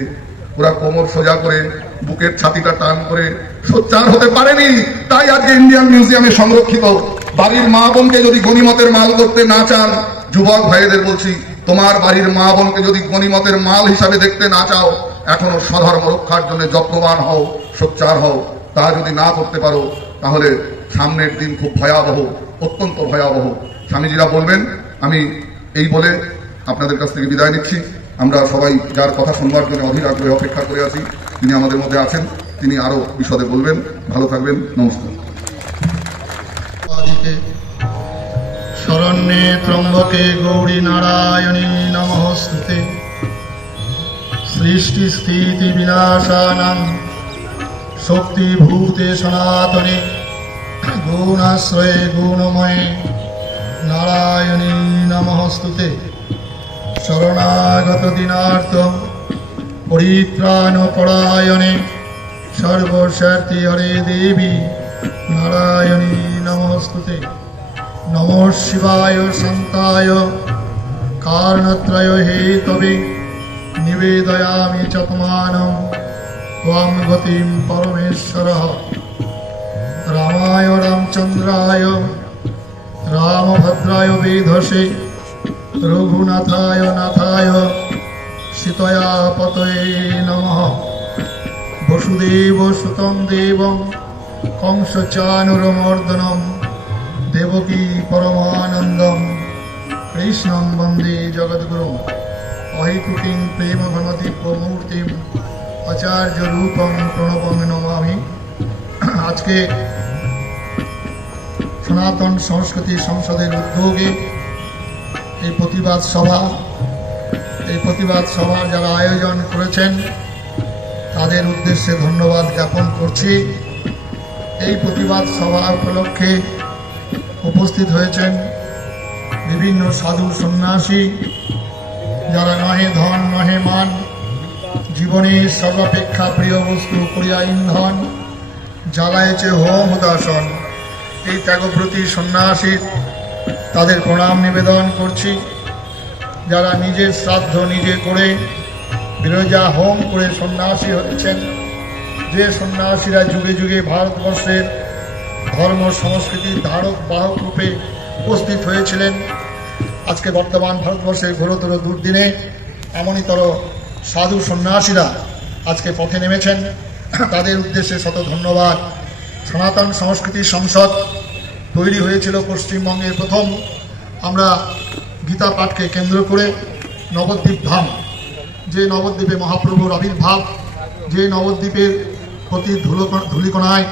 ওরা কোমর সোজা করে বুকের ছাতিটা টান করে সোচ্চার হতে পারেনি, তাই আজকে ইন্ডিয়ান মিউজিয়ামে সংরক্ষিত। বাড়ির মা বোনকে যদি গনিমতের মাল করতে না চান, যুবক ভাইদের বলছি, তোমার বাড়ির মা বোনকে যদি গনিমতের মাল হিসাবে দেখতে না চাও, এখনো স্বধর্ম রক্ষার জন্য যত্নবান হও, সোচ্চার হও। তা যদি না করতে পারো, তাহলে সামনের দিন খুব ভয়াবহ, অত্যন্ত ভয়াবহ। স্বামীজিরা বলবেন। আমি এই বলে আপনাদের কাছ থেকে বিদায় নিচ্ছি। আমরা সবাই যার কথা শুনবার জন্য অধীর আগ্রহে অপেক্ষা করে আছি, তিনি আমাদের মধ্যে আছেন, তিনি আরো বিশদে বলবেন। ভালো থাকবেন, নমস্কার। শরণ্যে ত্রম্বকে গৌরী নারায়ণী নমস্তুতে। সৃষ্টি স্থিতি বিনাশানাং শক্তিভূতে সনাতনে গুণাশ্রয়ে গুণময়ে নারায়ণী নমস্তুতে। শরণাগত দীনার্থ পরিত্রাণ পরায়ণে সর্বস্বার্থী হরে দেবী নারায়ণী নমস্তুতে। নমঃ শিবায় শান্তায় কারণত্রয় হেতবে নিবেদয়ামি চতমানম ত্বং গতিম পরমেশ্বরঃ। রামায় রামচন্দ্রায় রামভদ্রায় বেধসে রঘুনাথায় নাথায় সীতয়া পতয়ে নমঃ। বসুদেব সুতং দেবং কংসচানুরমর্দনম দেবকী পরমানন্দম কৃষ্ণং বন্দে জগদ্গুরুম। অহিকুটিং প্রেম ঘনদিব্যমূর্তিম আচার্য রূপং প্রণবং নমামি। আজকে সনাতন সংস্কৃতি সংসদের উদ্যোগে এই প্রতিবাদ সভার যারা আয়োজন করেছেন তাদের উদ্দেশ্যে ধন্যবাদ জ্ঞাপন করছি। এই প্রতিবাদ সভা উপলক্ষে উপস্থিত হয়েছেন বিভিন্ন সাধু সন্ন্যাসী, যারা নহে ধন নহে মান, জীবনের সর্বাপেক্ষা প্রিয় বস্তু করিয়া ইন্ধন, জ্বালায়েছে হোম উদাসন। এই ত্যাগব্রতী সন্ন্যাসী তাদের প্রণাম নিবেদন করছি। যারা নিজের শ্রাদ্ধ নিজে করে বিরজা হোম করে সন্ন্যাসী হয়েছেন, যে সন্ন্যাসীরা যুগে যুগে ভারতবর্ষের ধর্ম সংস্কৃতির ধারক বাহক রূপে উপস্থিত হয়েছিলেন, আজকে বর্তমান ভারতবর্ষের ঘোরতর দুর্দিনে এমনইতর সাধু সন্ন্যাসীরা আজকে পথে নেমেছেন। তাদের উদ্দেশ্যে শত ধন্যবাদ। সনাতন সংস্কৃতি সংসদ তৈরি হয়েছিল পশ্চিমবঙ্গের প্রথম। আমরা গীতা পাঠকে কেন্দ্র করে নবদ্বীপ ধাম, যে নবদ্বীপে মহাপ্রভুর আবির্ভাব, যে নবদ্বীপের প্রতি ধূলিকণায়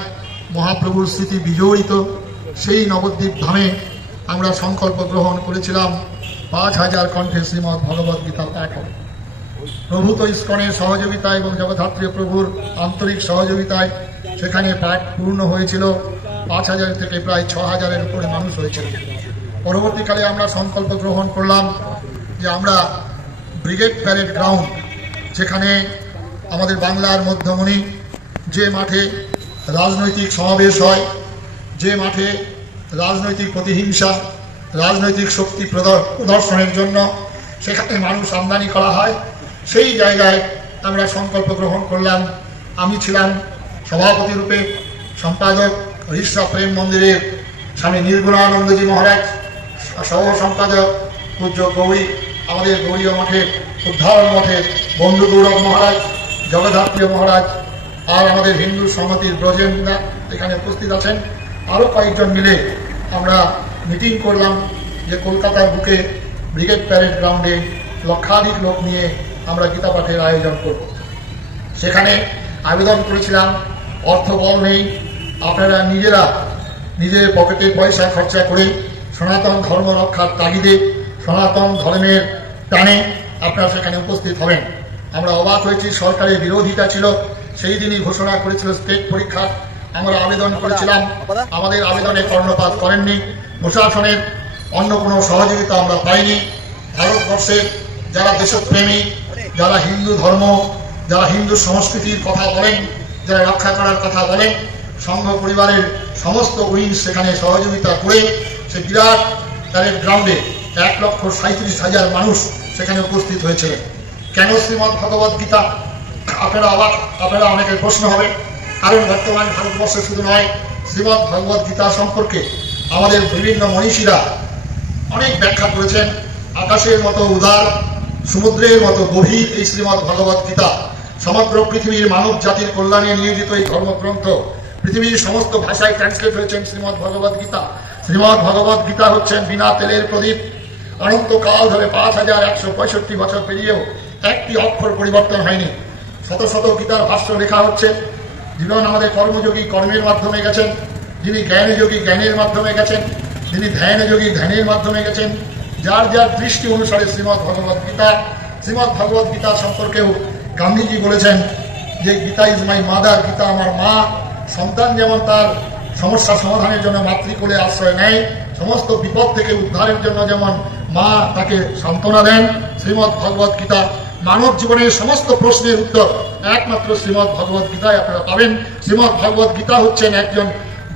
মহাপ্রভুর স্মৃতি বিজড়িত, সেই নবদ্বীপ ধামে আমরা সংকল্প গ্রহণ করেছিলাম 5000 কণ্ঠে শ্রীমদ্ ভগবদ্ গীতা পাঠ হবে। প্রভূত ইস্কনের সহযোগিতায় এবং জগদ্ধাত্রী প্রভুর আন্তরিক সহযোগিতায় সেখানে পাঠ পূর্ণ হয়েছিল। 5000 থেকে প্রায় 6000-এর উপরে মানুষ হয়েছিল। পরবর্তীকালে আমরা সংকল্প গ্রহণ করলাম যে আমরা ব্রিগেড প্যারেড গ্রাউন্ড, যেখানে আমাদের বাংলার মধ্যমণি, যে মাঠে রাজনৈতিক সমাবেশ হয়, যে মাঠে রাজনৈতিক প্রতিহিংসা, রাজনৈতিক শক্তি প্রদর্শনের জন্য সেখানে মানুষ আমদানি করা হয়, সেই জায়গায় আমরা সংকল্প গ্রহণ করলাম। আমি ছিলাম সভাপতি রূপে, সম্পাদক ঋষা প্রেম মন্দিরের স্বামী নির্গুণানন্দজি মহারাজ, সহ সম্পাদক পূজ্য গৌরী, আমাদের গৌরীয় মঠের উদ্ধারণ মঠের বন্ধু গৌরব মহারাজ, জগদ্ধাত্রী মহারাজ, আর আমাদের হিন্দু সংহতির ব্রজেন্দা এখানে উপস্থিত আছেন। আরও কয়েকজন মিলে আমরা মিটিং করলাম যে কলকাতার বুকে ব্রিগেড প্যারেড গ্রাউন্ডে লক্ষাধিক লোক নিয়ে আমরা গীতা পাঠের আয়োজন করব। সেখানে আবেদন করেছিলাম, অর্থবল নেই, আপনারা নিজেরা নিজের পকেটে পয়সা খরচা করে সনাতন ধর্ম রক্ষার তাগিদে, সনাতন ধর্মের টানে আপনারা সেখানে উপস্থিত হবেন। আমরা অবাক হয়েছি, সরকারের বিরোধিতা ছিল, সেই দিনই ঘোষণা করেছিল স্টেট পরীক্ষা। আমরা আবেদন করেছিলাম, আমাদের আবেদনে কর্ণপাত করেননি। প্রশাসনের অন্য কোনো সহযোগিতা আমরা পাইনি। ভারতবর্ষের যারা দেশপ্রেমী, যারা হিন্দু ধর্ম, যারা হিন্দু সংস্কৃতির কথা বলেন, যারা রক্ষা করার কথা বলেন, সংঘ পরিবারের সমস্ত উইং সেখানে সহযোগিতা করে সে বিরাট প্যারেড গ্রাউন্ডে 1,37,000 মানুষ সেখানে উপস্থিত হয়েছিলেন। কেন শ্রীমদ্ ভগবদ্ গীতা? আপনারা অনেকের প্রশ্ন হবে। কারণ বর্তমান ভারতবর্ষে শুধু নয়, শ্রীমদ্ ভগবদ্ গীতা সম্পর্কে আমাদের বিভিন্ন মনীষীরা অনেক ব্যাখ্যা করেছেন। আকাশের মতো উদার, সমুদ্রের মতো গভীর এই শ্রীমদ্ ভগবদ্ গীতা সমগ্র পৃথিবীর মানব জাতির কল্যাণে নিয়োজিত এই ধর্মগ্রন্থ। পৃথিবীর সমস্ত ভাষায় ট্রান্সলেট হয়েছেন শ্রীমদ্ ভগবদ্ গীতা। শ্রীমদ্ ভগবদ্ গীতা হচ্ছেন বিনা তেলের প্রদীপ। অনন্তকাল ধরে 5165 বছর পেরিয়েও একটি অক্ষর পরিবর্তন হয়নি। শত শত গীতার ভাষ্য লেখা হচ্ছে। জীবন আমাদের কর্মযোগী কর্মের মাধ্যমে গেছেন, যিনি জ্ঞানযোগী জ্ঞানের মাধ্যমে গেছেন, যিনি ধ্যানযোগী ধ্যানের মাধ্যমে গেছেন। যার যার দৃষ্টি অনুসারে শ্রীমদ্ ভগবদ্ গীতা, শ্রীমদ্ ভগবদ্ গীতা সম্পর্কেও গান্ধীজি বলেছেন যে Gita is my mother, Gita আমার মা। সন্তান যেমন তার সমস্যা সমাধানের জন্য মাতৃকোলে আশ্রয় নেয়, সমস্ত বিপদ থেকে উদ্ধারের জন্য যেমন মা তাকে সান্ত্বনা দেন, শ্রীমদ্ ভগবদ্ গীতা মানব জীবনের সমস্ত প্রশ্নের উত্তর একমাত্র শ্রীমদ্ ভগবদ্ গীতায় আপনারা পাবেন। শ্রীমদ্ ভগবদ্ গীতা হচ্ছেন একজন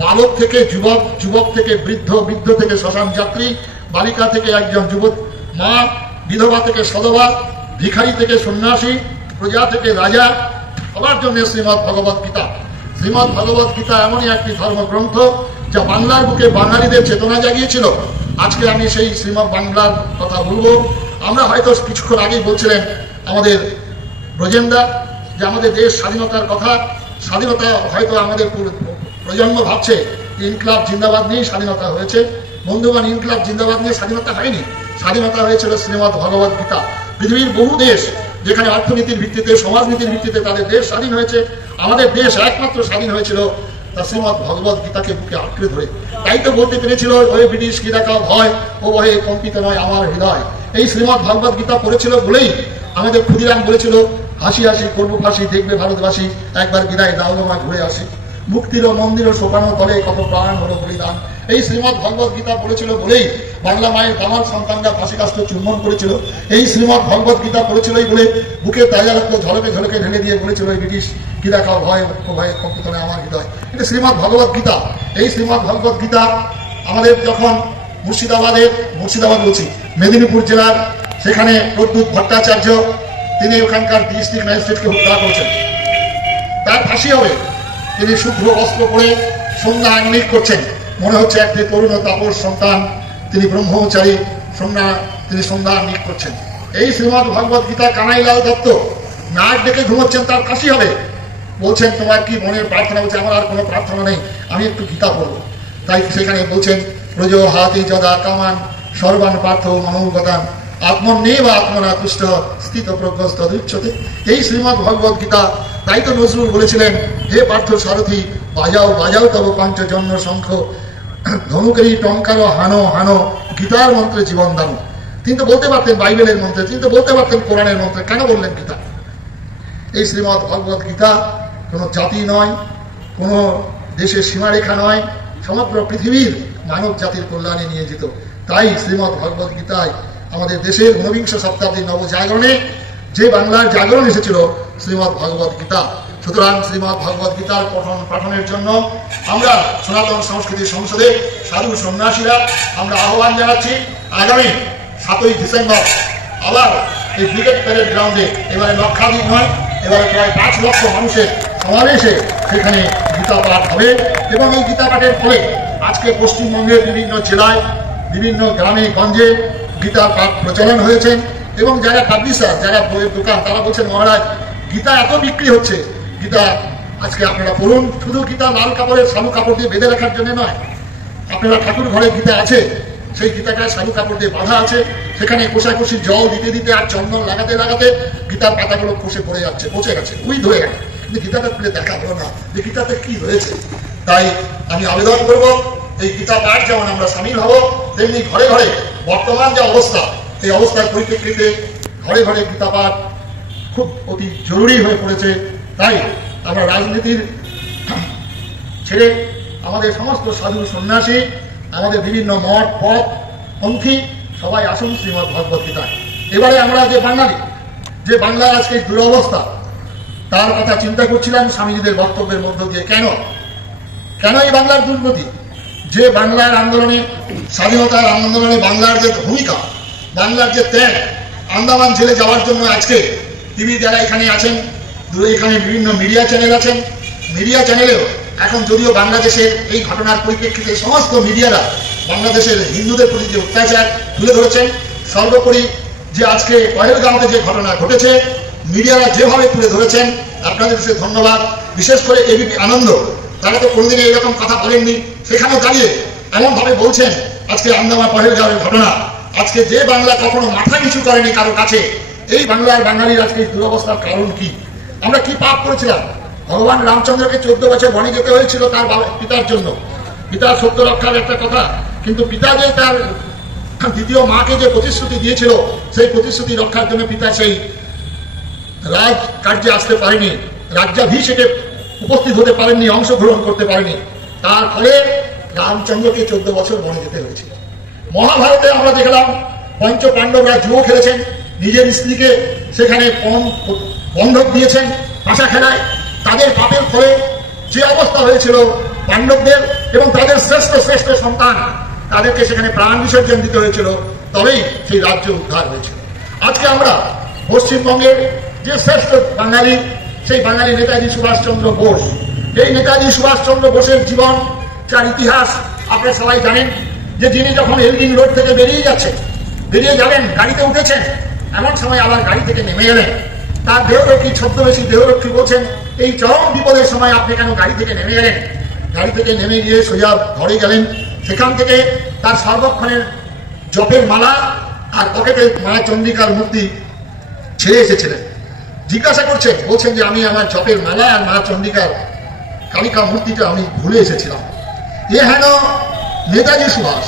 বালক থেকে যুবক, যুবক থেকে বৃদ্ধ, বৃদ্ধ থেকে শ্মশান যাত্রী, বালিকা থেকে একজন যুবক মা, বিধবা থেকে সধবা, ভিখারি থেকে সন্ন্যাসী, প্রজা থেকে রাজা, সবার জন্য শ্রীমদ্ ভগবদ্ গীতা। শ্রীমদ্ ভগবদ্ গীতা এমনই একটি ধর্মগ্রন্থ যা বাংলার বুকে বাঙালিদের চেতনা জাগিয়েছিল। আজকে আমি সেই শ্রীমদ্ বাংলার কথা বলবো। আমরা হয়তো কিছুক্ষণ আগেই বলছিলেন আমাদের ব্রজেন্দা যে আমাদের দেশ স্বাধীনতার কথা, স্বাধীনতা হয়তো আমাদের প্রজন্ম ভাবছে ইনকলাব জিন্দাবাদ নিয়েই স্বাধীনতা হয়েছে। বন্ধুগণ, ইনকলাব জিন্দাবাদ নিয়ে স্বাধীনতা হয়নি, স্বাধীনতা হয়েছিল শ্রীমদ্ ভগবদ্ গীতা। পৃথিবীর বহু দেশ যেখানে অর্থনীতির ভিত্তিতে, সমাজনীতির ভিত্তিতে তাদের দেশ স্বাধীন হয়েছে। আমাদের দেশ একমাত্র স্বাধীন হয়েছিল তা শ্রীমৎ ভগবত গীতাকে বুকে আঁকড়ে ধরে। তাই তো বলতে পেরেছিল, ওই ব্রিটিশ কি দেখা ভয়, ও ভয়ে কম্পিত নয় আমার হৃদয়। এই শ্রীমৎ ভগবত গীতা পড়েছিল বলেই আমাদের ক্ষুদিরাম বলেছিল, হাসি হাসি করবো ফাঁসি, দেখবে ভারতবাসী একবার বিদায় দাও মা ঘুরে আসি। মুক্তির মন্দির ও সোপানো তলে কত প্রাণ হলো বলিদান। এই শ্রীমৎ ভগবত গীতা পড়েছিল বলেই বাংলা মায়ের দামাল সন্তানরা ফাঁসি কাস্ত চুম্বন করেছিল। এই শ্রীমৎ ভগবত গীতা পড়েছিলই বলে বুকে তাজা রক্ত ঝলকে ঝলকে ঢেলে দিয়ে বলেছিল, এই ব্রিটিশ কি দেখাও ভয় ভয়ে কম্পিত নয় আমার হৃদয়। এটা শ্রীমৎ ভগবত গীতা। এই শ্রীমৎ ভগবত গীতা আমাদের যখন মুর্শিদাবাদ বলছি, মেদিনীপুর জেলার সেখানে প্রদ্যুৎ ভট্টাচার্য, তিনি ওখানকার ডিস্ট্রিক্ট ম্যাজিস্ট্রেটকে হত্যা করেছেন, তার ফাঁসি হবে। তিনি শুভ্র বস্ত্র পরে সন্ধ্যা আঙ্গিক করছেন, মনে হচ্ছে একটি তরুণ তাপস সন্তান, তিনি ব্রহ্মচারী, তিনি সন্ধ্যা আঙ্গিক করছেন। এই শ্রীমৎ ভগবত গীতা কানাইলাল দত্ত নাক ডেকে ঘুমোচ্ছেন, তার ফাঁসি হবে। বলছেন, তোমার কি মনের প্রার্থনা? বলছে, আমার আর কোনো প্রার্থনা নেই, আমি একটু গীতা পড়বো। তাই সেখানে বলছেন, প্রজ হাতি যদা কামান সর্বান পার্থ মানবগদান আত্মনে বা আত্মনা তুষ্ট স্থিত প্রজ্ঞস্ত উচ্চতে। এই শ্রীমৎ ভগবত গীতা। তাই তো নজরুল বলেছিলেন, হে পার্থ সারথী বাজাও বাজাও তব পাঞ্চজন্য শঙ্খ, ধনুকেরই টঙ্কার হানো হানো, গীতার মন্ত্রে জীবন দানো। তিনি তো বলতে পারতেন বাইবেলের মন্ত্রে, তিনি তো বলতে পারতেন কোরআনের মন্ত্রে, কেন বললেন গীতা? এই শ্রীমৎ ভগবত গীতা কোনো জাতি নয়, কোনো দেশের সীমারেখা নয়, সমগ্র পৃথিবীর মানব জাতির কল্যাণে নিয়ে যেত। তাই শ্রীমৎ ভগবত গীতায় আমাদের দেশের ঊনবিংশ শতাব্দীর নবজাগরণে যে বাংলার জাগরণ এসেছিল শ্রীমৎ ভগবত গীতা। সুতরাং শ্রীমৎ ভগবত গীতার পাঠনের জন্য আমরা সনাতন সংস্কৃতি সংসদে সাধু সন্ন্যাসীরা আমরা আহ্বান জানাচ্ছি, আগামী 7ই ডিসেম্বর আবার এই ব্রিগেড প্যারেড গ্রাউন্ডে এবারে লক্ষাধিক নয়, এবারে প্রায় 5 লক্ষ মানুষের সমাবেশে সেখানে গীতা পাঠ হবে। এবং এই গীতা পাঠের ফলে আজকে পশ্চিমবঙ্গের বিভিন্ন জেলায়, বিভিন্ন গ্রামে গঞ্জে গীতার পাঠ প্রচলন হয়েছেন। এবং যারা পাবলিশার, যারা বইয়ের দোকান, তারা বলছেন, মহারাজ গীতা এত বিক্রি হচ্ছে, গীতা আজকে আপনারা পড়ুন। শুধু গীতা লাল কাপড়ের শালু কাপড় দিয়ে বেঁধে রাখার জন্য নয়, আপনারা ঠাকুর ঘরে গীতা আছে, সেই গীতাটা শালু কাপড় দিয়ে বাঁধা আছে, সেখানে কোষাকুষি জল দিতে দিতে আর চন্দন লাগাতে লাগাতে গীতার পাতাগুলো খসে পড়ে যাচ্ছে, পচে গেছে, উই ধরে গেছে, কিন্তু গীতাটা খুলে দেখা হলো না যে গীতাতে কি হয়েছে। তাই আমি আবেদন করব, এই গীতা পাঠ যেমন আমরা সামিল হব, তেমনি ঘরে ঘরে বর্তমান যে অবস্থা, এই অবস্থার পরিপ্রেক্ষিতে ঘরে ঘরে গীতা পাঠ খুব অতি জরুরি হয়ে পড়েছে। তাই আমরা রাজনীতির ছেড়ে আমাদের সমস্ত সাধু সন্ন্যাসী, আমাদের বিভিন্ন মঠ পথ পন্থী সবাই আসুন শ্রীমৎ ভগবত গীতায়। এবারে আমরা যে বাঙালি, যে বাংলার আজকে দুরবস্থা, তার কথা চিন্তা করছিলাম স্বামীজিদের বক্তব্যের মধ্য দিয়ে। কেন এই বাংলার দুর্গতি? যে বাংলার আন্দোলনে, স্বাধীনতার আন্দোলনে বাংলার যে ভূমিকা, বাংলার যে ত্যাগ, আন্দামান জেলে যাওয়ার জন্য আজকে টিভি যারা এখানে আছেন, এখানে বিভিন্ন মিডিয়া চ্যানেল আছেন, মিডিয়া চ্যানেলেও এখন যদিও বাংলাদেশের এই ঘটনার পরিপ্রেক্ষিতে সমস্ত মিডিয়ারা বাংলাদেশের হিন্দুদের প্রতি যে অত্যাচার তুলে ধরেছেন, সর্বোপরি যে আজকে পহেলগাঁওতে যে ঘটনা ঘটেছে মিডিয়ারা যেভাবে তুলে ধরেছেন, আপনাদের সে ধন্যবাদ। বিশেষ করে এবিপি আনন্দ, তারা তো কোনোদিন এইরকম কথা বলেননি, সেখানেও দাঁড়িয়ে এমনভাবে বলছেন আজকে আন্দামান পহেলগাঁওয়ের ঘটনা। আজকে যে বাংলা কখনো মাথা নিচু করেনি কারো কাছে, এই বাংলার বাঙালির আজকে দুরবস্থার কারণ কি? আমরা কি পাপ করেছিলাম? ভগবান রামচন্দ্রকে 14 বছর বনে যেতে হয়েছিল তার পিতার জন্য, পিতার সত্য রক্ষার একটা কথা। কিন্তু পিতা যে তার দ্বিতীয় মাকে যে প্রতিশ্রুতি দিয়েছিল, সেই প্রতিশ্রুতি রক্ষার জন্য পিতা সেই রাজ কার্যে আসতে পারেনি, রাজ্যাভিষেকে উপস্থিত হতে পারেননি, অংশগ্রহণ করতে পারেনি। তার ফলে রামচন্দ্রকে 14 বছর বনে যেতে হয়েছিল। মহাভারতে আমরা দেখলাম পঞ্চ পাণ্ডবরা জুয়ো খেলেছেন, নিজের স্ত্রীকে সেখানে বন্ধক দিয়েছেন পাশা খেলায়। তাদের পাপের ফলে যে অবস্থা হয়েছিল পাণ্ডবদের এবং তাদের শ্রেষ্ঠ শ্রেষ্ঠ সন্তান, তাদেরকে সেখানে প্রাণ বিসর্জন দিতে হয়েছিল, তবেই সেই রাজ্য উদ্ধার হয়েছিল। আজকে আমরা পশ্চিমবঙ্গের যে শ্রেষ্ঠ বাঙালি, সেই বাঙালি নেতাজি সুভাষচন্দ্র বোস। এই নেতাজি সুভাষচন্দ্র বোসের জীবন, যার ইতিহাস আপনারা সবাই জানেন, যে যিনি যখন এলগিন রোড থেকে বেরিয়ে যাবেন, গাড়িতে উঠেছেন, এমন সময় আবার গাড়ি থেকে নেমে এলেন। তার দেহরক্ষী, ছদ্মবেশী দেহরক্ষী বলছেন, এই চরম বিপদের সময় আপনি কেন গাড়ি থেকে নেমে এলেন? গাড়ি থেকে নেমে গিয়ে সোজা ঘরে গেলেন। সেখান থেকে তার সর্বক্ষণের জপের মালা আর পকেটে মা চন্দ্রিকার মূর্তি ছেড়ে এসেছিলেন। জিজ্ঞাসা করছেন, বলছেন যে আমি আমার জপের মালা আর মা চন্ডিকার কালিকা মূর্তিটা আমি ভুলে এসেছিলাম। এ হেন নেতাজি সুভাষ,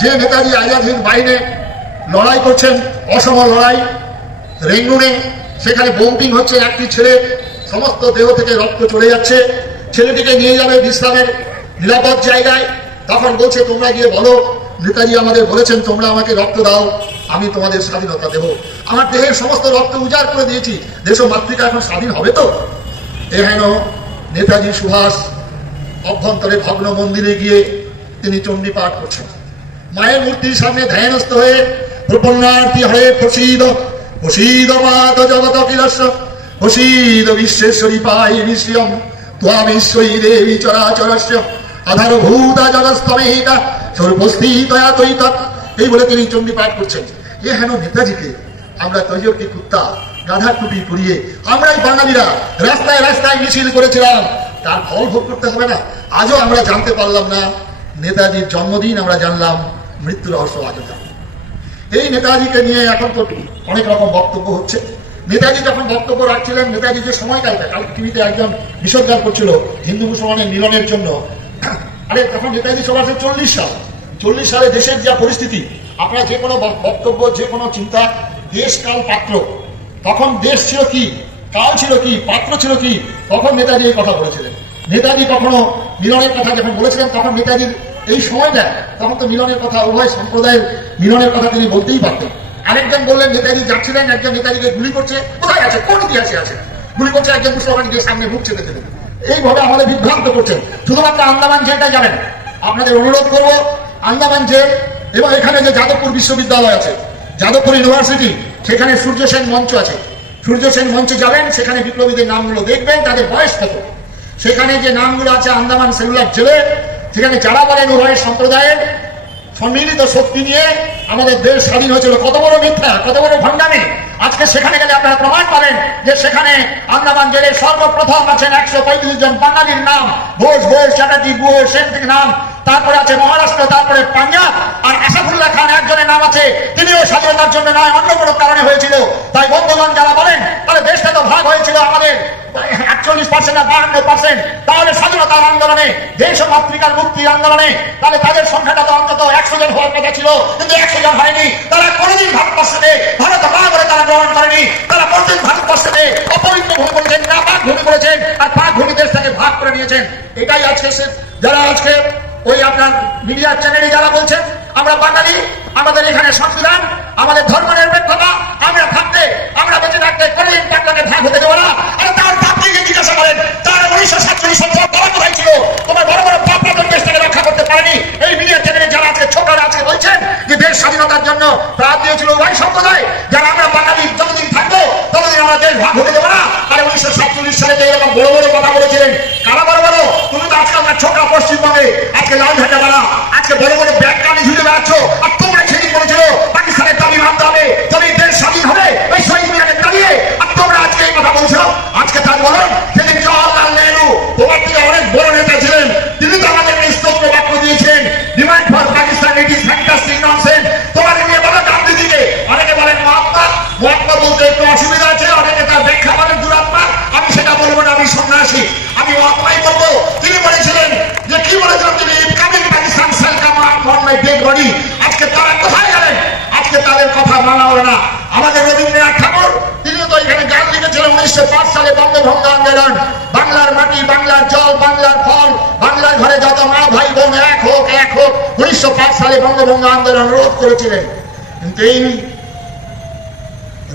যে নেতাজি আজাদ হিন্দ বাহিনী লড়াই করছেন, অসম লড়াই রেঙ্গুনে, সেখানে বোম্পিং হচ্ছে, একটি ছেলে সমস্ত দেহ থেকে রক্ত চলে যাচ্ছে, ছেলেটিকে নিয়ে যাবে বিশ্রামের নিরাপদ জায়গায়। তখন বলছে তোমরা গিয়ে বলো নেতাজি আমাদের বলেছেন তোমরা আমাকে রক্ত দাও, আমি তোমাদের স্বাধীনতা দেব। আমার দেহের সমস্ত রক্ত উজাড় করে দিয়েছি, দেশ ও মাতৃকা এখন স্বাধীন হবে তো? এ হেন নেতাজি সুভাষ অভ্যন্তরে ভগ্ন মন্দিরে গিয়ে তিনি চণ্ডী পাঠ করছেন, মায়ের মূর্তির সামনে ধ্যানস্থ হয়ে প্রপন্নার্থী হয়ে প্রসীদ প্রসীদ মাত জগত কিলস্য প্রসীদ বিশ্বেশ্বরী পাই বিশ্বম ত্বামেশ্বরী দেবী চরাচরস্য আধারভূতা জগস্তমেহিকা সর্বস্থিতয়া তৈতৎ, এই বলে তিনি চণ্ডী পাঠ করছেন। এ হেন নেতাজিকে আমরা তৈজকি কুত্তা গাধা টুপি পরিয়ে আমরাই বাঙালিরা রাস্তায় রাস্তায় মিছিল করেছিলাম, তার ফল ভোগ করতে হবে না? আজও আমরা জানতে পারলাম না নেতাজির জন্মদিন, আমরা জানলাম মৃত্যু রহস্য আজও জানলাম। এই নেতাজিকে নিয়ে এখন তো অনেক রকম বক্তব্য হচ্ছে। নেতাজি যখন বক্তব্য রাখছিলেন, নেতাজি যে সময়কালটা কাল টিভিতে একজন বিসর্জন করছিল হিন্দু মুসলমানের মিলনের জন্য, আরে তখন নেতাজি সুভাষের 40 সালে দেশের যা পরিস্থিতি, আপনারা যে কোনো বক্তব্য যে কোনো চিন্তা, দেশ কাল পাত্র, তখন দেশ ছিল কি, কাল ছিল কি, পাত্র ছিল কি, তখন নেতাজি এই কথা বলেছিলেন। নেতাজি কখনো মিলনের কথা যখন বলেছিলেন, তখন নেতাজির এই সময়টা, তখন তো মিলনের কথা, উভয় সম্প্রদায়ের মিলনের কথা তিনি বলতেই পারতেন। আরেকজন বললেন নেতাজি যাচ্ছিলেন, একজন নেতাজিকে গুলি করছে, কোথায় আছে, কোন ইতিহাসে আছে, গুলি করছে, একজন মুসলমানকে সামনে মুখ চেপে দেবেন, এইভাবে আমাদের বিভ্রান্ত করছেন। শুধুমাত্র আন্দামান জেলটা যাবেন, আপনাদের অনুরোধ করবো আন্দামান জেল এবং এখানে যে যাদবপুর বিশ্ববিদ্যালয় আছে, যাদবপুর ইউনিভার্সিটি, সেখানে সূর্য সেন মঞ্চ আছে, সূর্য সেন মঞ্চে যাবেন, সেখানে বিপ্লবীদের নামগুলো দেখবেন, তাদের বয়স কত, সেখানে যে নামগুলো আছে আন্দামান সেলুলার জেলে, সেখানে যারা বলেন উভয় সম্প্রদায়ের সম্মিলিত শক্তি নিয়ে আমাদের দেশ স্বাধীন হয়েছিল, কত বড় মিথ্যা, কত বড় ভণ্ডামি। আজকে সেখানে গেলে আপনারা প্রমাণ পাবেন যে সেখানে আন্দামান জেলে সর্বপ্রথম আছেন 135 জন বাঙালির নাম, ঘোষ, চ্যাটার্জি, গুহ, সেন থেকে নাম, তারপরে আছে মহারাষ্ট্র, তারপরে পাঞ্জাব, আর আসাফুল্লাহ খান একজনের নাম আছে, তিনিও স্বাধীনতার জন্য নয়, অন্য কোনো কারণে হয়েছিল। তাই বন্ধুগণ যারা বলেন তাহলে দেশটা তো ভাগ হয়েছিল আমাদের 41% না 52%, তাহলে স্বাধীনতার আন্দোলনে, দেশ ও মাতৃকার মুক্তির আন্দোলনে, তাহলে তাদের সংখ্যাটা তো অন্তত 100 জন হওয়ার কথা ছিল, কিন্তু 100 জন হয়নি। তারা কোনোদিন ভারতবর্ষে ভারত ভাগ করে তারা গ্রহণ করেনি, তারা প্রত্যেক ভারতবর্ষে অপবিত্র ভূমি করেছেন, না পাক ভূমি করেছেন, আর পাক ভূমি দেশটাকে ভাগ করে নিয়েছেন। এটাই আজকে যারা আজকে ওই আপনার মিডিয়ার চ্যানেলে যারা বলছেন আমরা বাঙালি, আমাদের এখানে সংবিধান, আমাদের ধর্ম নিরপেক্ষতা, আমরা থাকতে, আমরা বেঁচে থাকতে কোনোদিন পাকটাকে ভাগ হতে দেবো না। আরে তার বাপকে জিজ্ঞাসা করেন, তার 1947 সাল তারা কোথায় ছিল? তোমার বড় বড় বাপরা দেশটাকে রক্ষা করতে পারেনি। এই মিডিয়ার চ্যানেলে যারা আজকে ছোটরা আজকে বলছেন যে দেশ স্বাধীনতার জন্য প্রাণ দিয়েছিল ওই সম্প্রদায়, যারা আমরা বাঙালি যতদিন থাকবো ততদিন আমরা দেশ ভাগ হতে দেবো না। আরে 1947 সালে যে এরকম বড় বড় কথা বলেছিলেন, কারা বড় বড়? তুমি তো আজকে আমরা ছোটরা পশ্চিমবঙ্গে আজকে লাল ঝান্ডা বানা, আজকে বড় বড় ব্যাগ কানে ঝুলে বেড়াচ্ছ, আর তোমরা সেদিন বলেছিল পাকিস্তানের দাবি মানতে হবে, তবে দেশ স্বাধীন হবে, এই শহীদ মিনারে দাঁড়িয়ে, আর তোমরা আজকে এই কথা বলছো। আজকে তার বলুন, সেদিন জওয়াহরলাল নেহরু তোমার থেকে অনেক বড় নেতা ছিলেন, তিনি তো আমাদের স্তোত্র বাক্য দিয়েছেন, demand for Pakistan, it is fantastic nonsense. তোমাকে নিয়ে বলো গান্ধীজিকে, অনেকে বলেন মহাত্মা, মহাত্মা বলতে একটু অসুবিধা আছে, অনেকে তার ব্যাখ্যা বলেন দুরাত্মা, আমি সেটা বলবো না, আমি সন্ন্যাসী, আমি মহাত্মাই বলবো। তিনি বলেছিলেন যে কি বলেছিলেন তিনি, coming Pakistan shall come on my dead body. আজকে তারা কোথায় গেলেন? আজকে তাদের কথা মানা হলো না। আমাদের রবীন্দ্রনাথ ঠাকুর, তিনি তো এখানে গান লিখেছিলেন 1905 সালে বঙ্গভঙ্গ আন্দোলন, বাংলার মাটি, বাংলার জল, বাংলার ফল, বাংলার ঘরে যত মা ভাই বোন এক হোক, এক হোক, 1905 সালে বঙ্গভঙ্গ আন্দোলন রোধ করেছিলেন। কিন্তু এই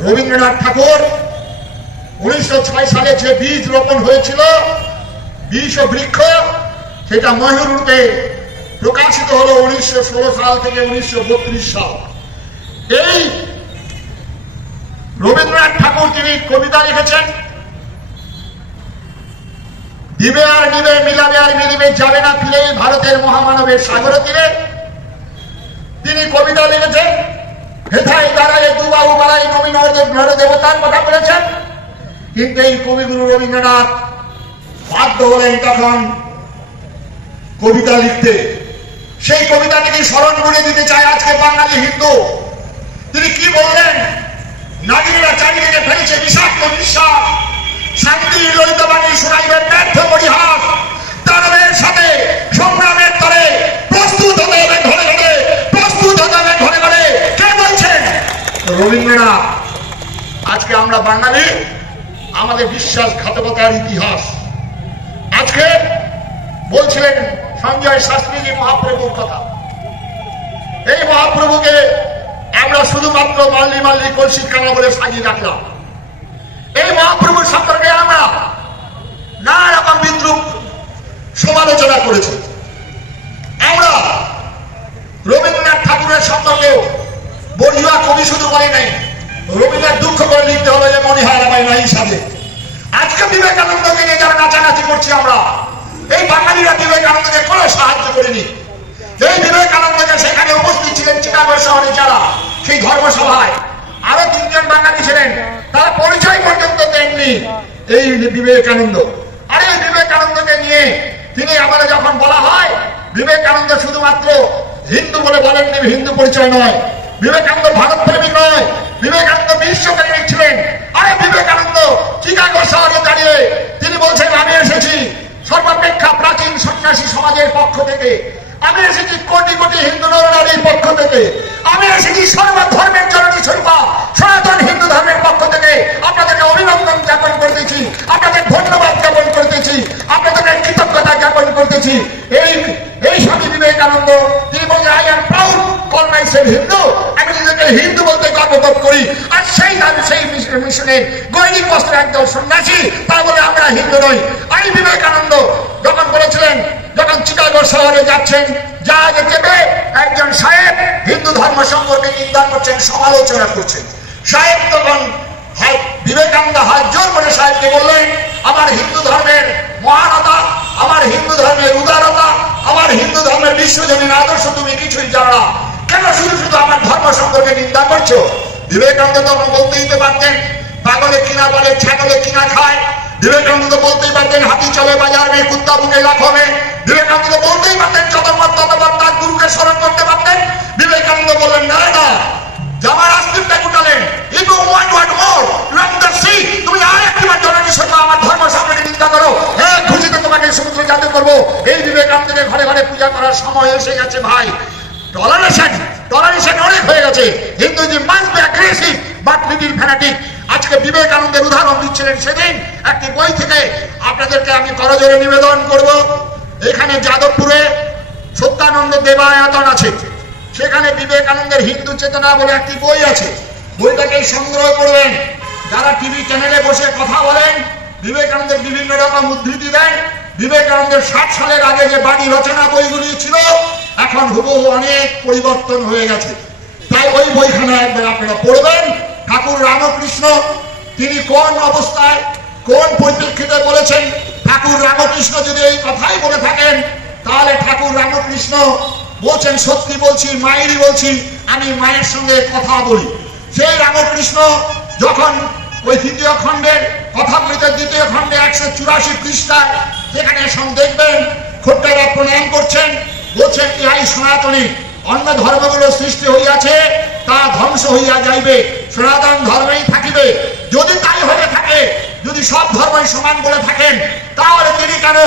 রবীন্দ্রনাথ ঠাকুর 1906 সালে যে বীজ রোপণ হয়েছিল, বীজ ও বৃক্ষ, সেটা ময়ূর রূপে প্রকাশিত হলো 1916 সাল থেকে 1932 সাল। এই রবীন্দ্রনাথ ঠাকুর তিনি কবিতা লিখেছেন, দিবে আর নিবে, মিলাবে আর মিলিবে, যাবে না ফিরে ভারতের মহামানবের সাগর তীরে। তিনি কবিতা লিখেছেন, হেথায় দাঁড়ায় দুবাহু বাড়াই নবীন দেবতার কথা বলেছেন। কিন্তু এই কবিগুরু রবীন্দ্রনাথ বাধ্য হলেন তখন কবিতা লিখতে। সেই কবিতাটিকে স্মরণ করে দিতে চায় আজকে বাঙালি হিন্দু। তিনি কি বললেন? নারীরা চারিদিকে ফেলেছে বিষাক্ত নিঃশ্বাস, শান্তি ললিত বাণী শোনাইবেন ব্যর্থ পরিহাস, দানবের সাথে সংগ্রামের তরে প্রস্তুত হতে হবে ঘরে ঘরে, প্রস্তুত হতে হবে ঘরে ঘরে। কে বলছেন? রবীন্দ্রনাথ। আজকে আমরা বাঙালি, আমাদের বিশ্বাসঘাতকতার ইতিহাস। আজকে বলছিলেন সঞ্জয় শাস্ত্রীজি মহাপ্রভুর কথা। এই মহাপ্রভুকে আমরা শুধুমাত্র মাল্লি মাল্লি কলসি কানা বলে সাজিয়ে রাখলাম। এই মহাপ্রভুর সম্পর্কে আমরা নানা রকম বিদ্রুপ সমালোচনা করেছি। আমরা রবীন্দ্রনাথ ঠাকুরের সম্পর্কে বর্জুয়া কবি শুধু বলে নাই, রবীন্দ্রনাথ দুঃখ করে লিখতে হবে যে মনে হয় আমার নাই হিসাবে। আজকে বিবেকানন্দকে নিয়ে যারা নাচানাচি করছি আমরা, এই বাঙালিরা বিবেকানন্দকে কোনো সাহায্য করিনি। এই বিবেকানন্দকে সেখানে উপস্থিত ছিলেন চিকাগো শহরে যারা সেই ধর্মসভায়, আরো 3 জন বাঙালি ছিলেন, তারা পরিচয় পর্যন্ত দেননি এই বিবেকানন্দ। আর এই বিবেকানন্দকে নিয়ে তিনি আমাদের যখন বলা হয় বিবেকানন্দ শুধুমাত্র হিন্দু বলে বলেননি, হিন্দু পরিচয় নয়, বিবেকানন্দ ভারত প্রেমিক নয়, বিবেকানন্দ বিশ্বপ্রেমিক ছিলেন। আরে বিবেকানন্দ চিকাগো শহরে দাঁড়িয়ে তিনি বলছেন আমি এসেছি সর্বাপেক্ষা প্রাচীন সন্ন্যাসী সমাজের পক্ষ থেকে, আমি এসেছি কোটি কোটি হিন্দু নরনারীর পক্ষ থেকে, আমি এসেছি সর্বধর্মের জননী স্বরূপা সনাতন হিন্দু ধর্মের পক্ষ থেকে আপনাদেরকে অভিনন্দন জ্ঞাপন করতেছি, আপনাদের ধন্যবাদ জ্ঞাপন করতেছি, আপনাদেরকে কৃতজ্ঞতা জ্ঞাপন করতেছি। এই স্বামী বিবেকানন্দ তিনি বলছেন I am proud call my self Hindu, আমি নিজেকে হিন্দু বলতে গর্ববোধ করি। আর সেই মিশনের গৈরিক বস্ত্রের একদল সন্ন্যাসী তা বলে আমরা হিন্দু নই। এই বিবেকানন্দ যখন বলেছিলেন, যখন চিকাগো শহরে যাচ্ছেন জাহাজে চেপে একজন সাহেব হিন্দু ধর্ম সম্পর্কে নিন্দা করছেন, সমালোচনা করছেন। সাহেব তখন বিবেকানন্দ হাত জোর করে সাহেবকে বললেন আমার হিন্দু ধর্মের মহানতা, আমার হিন্দু ধর্মের উদারতা, আমার হিন্দু ধর্মের বিশ্বজনীন আদর্শ তুমি কিছুই জানো না, কেন শুধু শুধু আমার ধর্ম সম্পর্কে নিন্দা করছো? বিবেকানন্দ তখন বলতে দিতে পারতেন পাগলে কিনা বলে ছাগলে কিনা খায়, বিবেকানন্দ বলতেই পারতেন হাতি চলে বাজার মে কুত্তা বুকে লাখ হবে, বিবেকানন্দ বলতেই পারতেন যতবার ততবার তার গুরুকে স্মরণ করতে পারতেন। বিবেকানন্দ বললেন না না, জামার আস্তিকটা গুটালেন, you want more long the see, তুমি আর একবার জননী সত্য আমার ধর্ম সম্পর্কে নিন্দা করো, হ্যাঁ খুশিতে তোমাকে সমুদ্র জাদু করবো। এই বিবেকানন্দকে ঘরে ঘরে পূজা করার সময় এসে গেছে ভাই। টলারেশন অনেক হয়ে গেছে। Hinduism must be aggressive but little fanatic. আজকে বিবেকানন্দের উদাহরণ দিচ্ছিলেন সেদিন একটি বই থেকে, আপনাদেরকে আমি করজোরে নিবেদন করব। এখানে যাদবপুরে সত্যানন্দ দেবায়তন আছে, সেখানে বিবেকানন্দের হিন্দু চেতনা বলে একটি বই আছে, বইটাকে সংগ্রহ করবেন। যারা টিভি চ্যানেলে বসে কথা বলেন, বিবেকানন্দের বিভিন্ন রকম উদ্ধৃতি দেন, বিবেকানন্দের 60 সালের আগে যে বাণী রচনা বইগুলি ছিল এখন হুবহু অনেক পরিবর্তন হয়ে গেছে। তাই ওই বইখানে একবার আপনারা পড়বেন। ঠাকুর রামকৃষ্ণ তিনি কোন অবস্থায় কোন পরিপ্রেক্ষিতে বলেছেন, ঠাকুর রামকৃষ্ণ যদি এই কথাই বলে থাকেন তাহলে ঠাকুর রামকৃষ্ণ বলছেন সত্যি বলছি, মায়েরই বলছি, আমি মায়ের সঙ্গে কথা বলি। সেই রামকৃষ্ণ যখন ওই 2য় খণ্ডের কথামৃতের 2য় খণ্ডে 184 পৃষ্ঠায় যেখানে দেখবেন খোট্টারা প্রণাম করছেন, বলছেন ইহাই সনাতনী, অন্য ধর্মগুলো সৃষ্টি হইয়াছে তা ধ্বংস হইয়া যাইবে, সনাতন ধর্মেই থাকিবে। যদি তাই হয়ে থাকে, যদি সব ধর্মই সমান বলে থাকেন, তাহলে তিনি কেন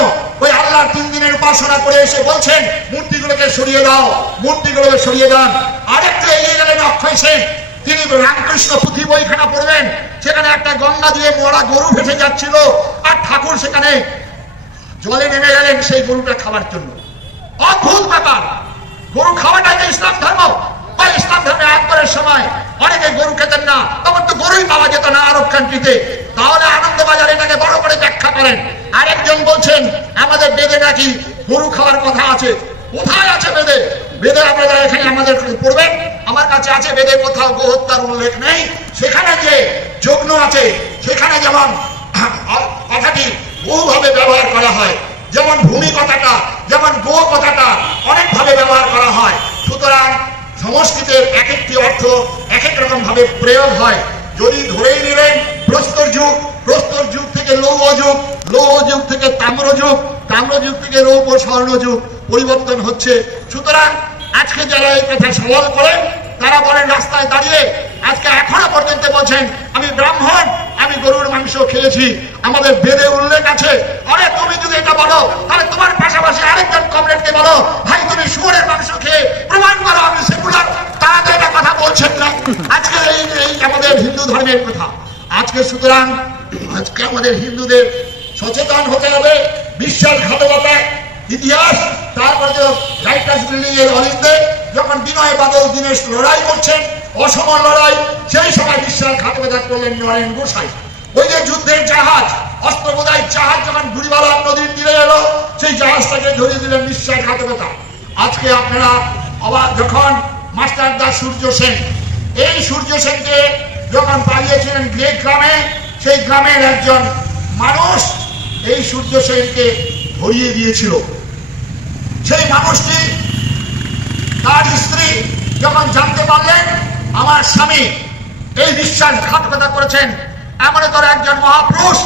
ওই আল্লাহর 3 দিনের উপাসনা করে এসে বলছেন মূর্তিগুলোকে সরিয়ে দাও, মূর্তিগুলোকে সরিয়ে দেন? আরেকটু এগিয়ে গেলেন অক্ষয় সেন, তিনি রামকৃষ্ণ পুঁথি বইখানা পড়বেন, সেখানে একটা গঙ্গা দিয়ে মরা গরু ভেসে যাচ্ছিল, আর ঠাকুর সেখানে জলে নেমে গেলেন সেই গরুটা খাবার জন্য। অদ্ভুত ব্যাপার, গরু খাওয়াটা যে ইসলাম ধর্ম, বা ইসলাম ধর্মে একবারের সময় অনেকে গরু খেতেন না, তখন তো গরুই পাওয়া যেত না আরব কান্ট্রিতে। তাহলে আনন্দবাজার এটাকে বড় করে ব্যাখ্যা করেন। আরেকজন বলছেন আমাদের বেদে নাকি গরু খাওয়ার কথা আছে। কোথায় আছে বেদে? বেদে আপনারা এখানে আমাদের পড়বেন, আমার কাছে আছে বেদে কোথাও গো হত্যার উল্লেখ নেই। সেখানে যে যজ্ঞ আছে সেখানে যেমন কথাটি বহুভাবে ব্যবহার করা হয়, যেমন ভূমি কথাটা, যেমন গো কথাটা অনেকভাবে ব্যবহার করা হয়। সুতরাং সংস্কৃতের এক একটি অর্থ এক এক রকম ভাবে প্রয়োগ হয়। যদি ধরেই নিলেন প্রস্তর যুগ, প্রস্তর যুগ থেকে লৌহ যুগ, লৌহ যুগ থেকে তাম্র যুগ, তাম্র যুগ থেকে রৌপ্য স্বর্ণ যুগ পরিবর্তন হচ্ছে। সুতরাং আজকে যারা এই কথা সওয়াল করেন তারা বলেন রাস্তায় দাঁড়িয়ে আজকে এখনো পর্যন্ত বলছেন আমি ব্রাহ্মণ, আমি গরুর মাংস খেয়েছি, আমাদের বেদে উল্লেখ আছে। আরে তুমি যদি এটা বলো তাহলে তোমার পাশাপাশি আরেকজন কমরেডকে বলো ভাই তুমি শুয়োরের মাংস খেয়ে প্রমাণ করো আমি সেকুলার। তারা তো এটা কথা বলছেন না। আজকে এই আমাদের হিন্দু ধর্মের কথা। আজকে সুতরাং আজকে আমাদের হিন্দুদের সচেতন হতে হবে। বিশ্বাসঘাতকতায় ইতিহাস, তারপরে রাইটার্স বিল্ডিং এর অলিন্দে যখন বিনয় বাদল দীনেশ লড়াই করছেন, অসম লড়াই, সেই সময় বিশ্বাসঘাতকতা করলেন নরেন গোসাই। ওই যে যুদ্ধের জাহাজ, অস্ত্রবোধাই জাহাজ যখন বুড়িবালা নদীর তীরে এলো, সেই জাহাজটাকে ধরিয়ে দিলেন বিশ্বাসঘাতকতা। আজকে আপনারা অবাক, যখন মাস্টারদা সূর্য সেন, এই সূর্য সেনকে যখন পালিয়েছিলেন গ্রেট গ্রামে, সেই গ্রামের একজন মানুষ এই সূর্য সেনকে ধরিয়ে দিয়েছিল। সেই মানুষটি তার স্ত্রী যখন জানতে পারলেন আমার স্বামী এই বিশ্বাসঘাতকতা করেছেন, এমন তোর একজন মহাপুরুষ,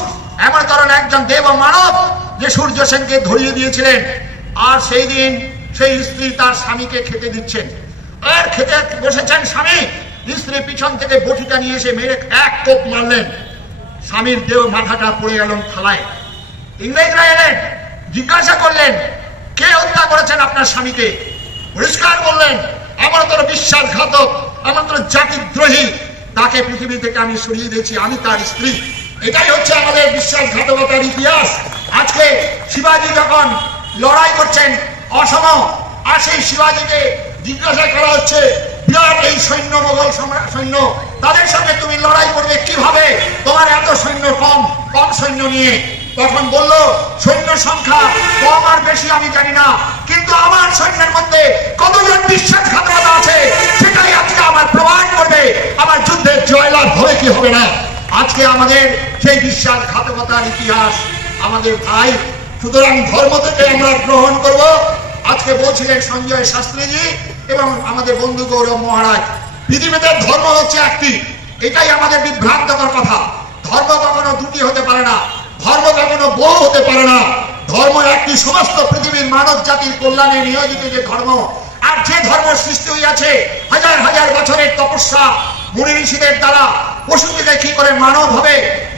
এমন ধরেন একজন দেব মানব যে সূর্য সেনকে ধরিয়ে দিয়েছিলেন, আর সেই দিন সেই স্ত্রী তার স্বামীকে খেতে দিচ্ছেন, আর খেতে বসেছেন স্বামী, স্ত্রী পিছন থেকে বটিটা নিয়ে এসে মেরে এক কোপ মারলেন, স্বামীর দেহ মাথাটা পড়ে গেল থালায়। ইংরেজরা এলেন, জিজ্ঞাসা করলেন কে হত্যা করেছেন আপনার স্বামীকে? পরিষ্কার বললেন এমন তোর বিশ্বাসঘাতক, এমন তোর জাতিদ্রোহী, তাকে পৃথিবী থেকে আমি সরিয়ে দিয়েছি, আমি তার স্ত্রী। এটাই হচ্ছে আমাদের বিশ্বাসঘাতকতার ইতিহাস। আজকে শিবাজি যখন লড়াই করছেন অসম, আর সেই শিবাজিকে জিজ্ঞাসা করা হচ্ছে বিরাট এই সৈন্য, মোগল সৈন্য, তাদের সঙ্গে তুমি লড়াই করবে কিভাবে? তোমার এত সৈন্য কম সৈন্য নিয়ে। তখন বলল সৈন্য সংখ্যা কম আর বেশি আমি জানি না, কিন্তু আমার সৈন্যের মধ্যে কতজন বিশ্বাসঘাতকতা আছে সেটাই আজকে আমার প্রমাণ করবে আমার যুদ্ধের জয়লাভ হবে কি হবে না। আজকে আমাদের সেই বিশ্বাসঘাতকতার ইতিহাস আমাদের ভাই। সুতরাং ধর্ম থেকে আমরা গ্রহণ করব। আজকে বলছিলেন সঞ্জয় শাস্ত্রীজি এবং আমাদের বন্ধু গৌরব মহারাজ, পৃথিবীতে ধর্ম হচ্ছে একটি, এটাই আমাদের বিভ্রান্তকর কথা। ধর্ম কখনো দুটি হতে পারে না, ধর্ম কখনো বহু হতে পারে না। ধর্ম একটি, সমস্ত পৃথিবীর মানব জাতির কল্যাণে নিয়োজিত যে ধর্ম, আর যে ধর্ম সৃষ্টি হইয়াছে হাজার হাজার বছরের তপস্যা মুনি ঋষিদের দ্বারা, পশু থেকে কি করে মানব হবে,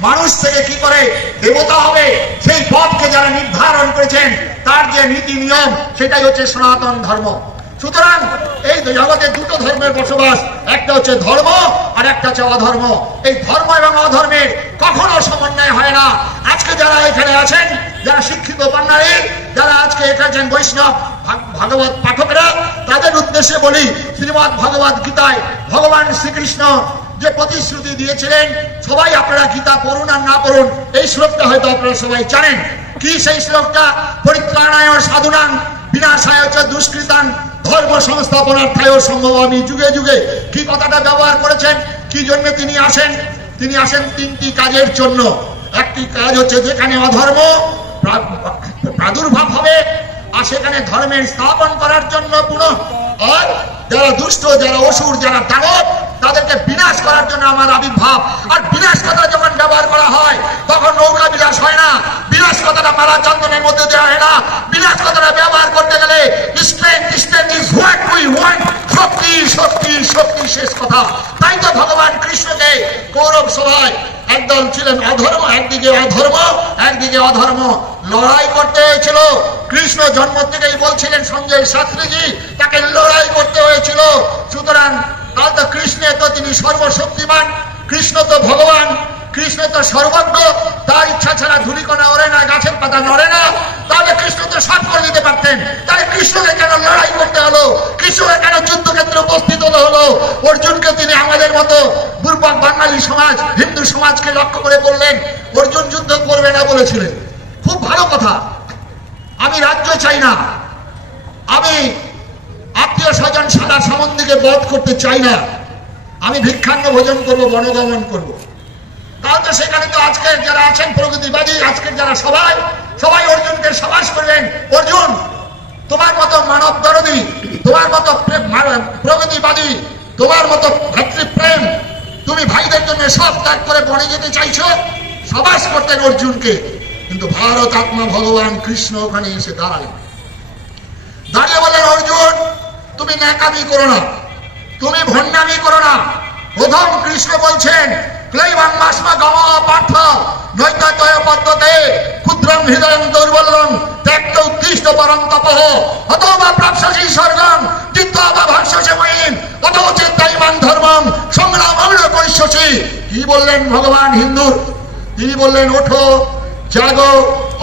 মানুষ থেকে কি করে দেবতা হবে, সেই পথকে যারা নির্ধারণ করেছেন তার যে নীতি নিয়ম, সেটাই হচ্ছে সনাতন ধর্ম। সুতরাং এই জগতে দুটো ধর্মের বসবাস, একটা হচ্ছে ধর্ম আর একটা হচ্ছে অধর্ম। এই ধর্ম এবং অধর্মের কখনো সমন্বয় হয় না। আজকে যারা এখানে আছেন, যারা শিক্ষিত বাঙালি, যারা আজকে এখানে বৈষ্ণব ভাগবত পাঠকরা, তাদের উদ্দেশ্যে বলি, শ্রীমৎ ভগবত গীতায় ভগবান শ্রীকৃষ্ণ যে প্রতিশ্রুতি দিয়েছিলেন, সবাই আপনারা গীতা পড়ুন আর না পড়ুন, এই শ্লোকটা হয়তো আপনারা সবাই জানেন। কি সেই শ্লোকটা? পরিত্রাণায় সাধুনাং বিনাশায় চ দুষ্কৃতাং ধর্ম সংস্থাপনার্থায় সম্ভবামি যুগে যুগে। কি কথাটা ব্যবহার করেছেন? কি জন্য তিনি আসেন? তিনি আসেন তিনটি কাজের জন্য। একটি কাজ হচ্ছে যেখানে অধর্ম প্রাদুর্ভাব হবে, আর সেখানে ধর্মের স্থাপন করার জন্য পুনঃ, আর যারা দুষ্ট, যারা অসুর, যারা দানব, তাদেরকে বিনাশ করার জন্য আমার আবির্ভাব। আর বিনাশ কথা যখন ব্যবহার করা হয় তখন নৌকা বিলাস হয় না, বিনাশ কথাটা মারা চন্দনের মধ্যে দেওয়া হয় না। বিনাশ কথাটা ব্যবহার করতে গেলে শক্তি শক্তি শক্তি শেষ কথা। তাই তো ভগবান কৃষ্ণকে কৌরব সভায় একদল ছিলেন অধর্ম, একদিকে অধর্ম, একদিকে অধর্ম, লড়াই করতে হয়েছিল। কৃষ্ণ জন্ম থেকেই বলছিলেন সঞ্জয় শাস্ত্রীজি, তাকে লড়াই করতে হয়েছিল। সুতরাং তাহলে তো কৃষ্ণে তো তিনি সর্বশক্তিমান, কৃষ্ণ তো ভগবান, কৃষ্ণ তো সর্বজ্ঞ, তার ইচ্ছা ছাড়া ধুলিকণা ওড়ে না, গাছের পাতা নড়ে না। তাহলে কৃষ্ণ তো সব করে দিতে পারতেন, তাহলে কৃষ্ণকে কেন লড়াই করতে হলো? কৃষ্ণকে কেন যুদ্ধক্ষেত্রে উপস্থিত হলো? অর্জুনকে তিনি আমাদের মতো দুর্বল বাঙালি সমাজ, হিন্দু সমাজকে লক্ষ্য করে বললেন অর্জুন যুদ্ধ করবে না বলেছিলেন। খুব ভালো কথা। আমি রাজ্য চাই না, আমি আত্মীয় স্বজন সাদা সম্বন্ধীকে বধ করতে চাই না, আমি ভিক্ষান্ন ভোজন করবো, বনগমন করব। তাহলে সেখানে তো আজকের যারা আছেন প্রগতিবাদী, আজকের যারা সবাই অর্জুনকে সাবাস করবেন, অর্জুন তোমার মতো মানব দরদী, তোমার মতো প্রগতিবাদী, তোমার মতো ভাতৃপ্রেম, তুমি ভাইদের জন্য সব ত্যাগ করে বনে যেতে চাইছো, সাবাস করতেন অর্জুনকে। কিন্তু ভারত আত্মা ভগবান কৃষ্ণ ওখানে এসে দাঁড়িয়ে বললেন অর্জুন তুমি ন্যাকামি করো না, তুমি ভণ্ডামি করো না। প্রথম কৃষ্ণ বলছেন ক্লৈবং মাসমা গম পার্থ নৈতয় পদ্ধতে ক্ষুদ্রং হৃদয়ং দৌর্বল্যং ত্যক্ত উদ্দিষ্ট পরং তপঃ অথবা প্রাপ্স্যসি স্বর্গং জিত্বা বা ভাস্যসি মহিম অথবা চেত্তাইমাং ধর্মং সংগ্রামং করিষ্যসি। কি বললেন ভগবান হিন্দুর? তিনি বললেন ওঠো, জাগো,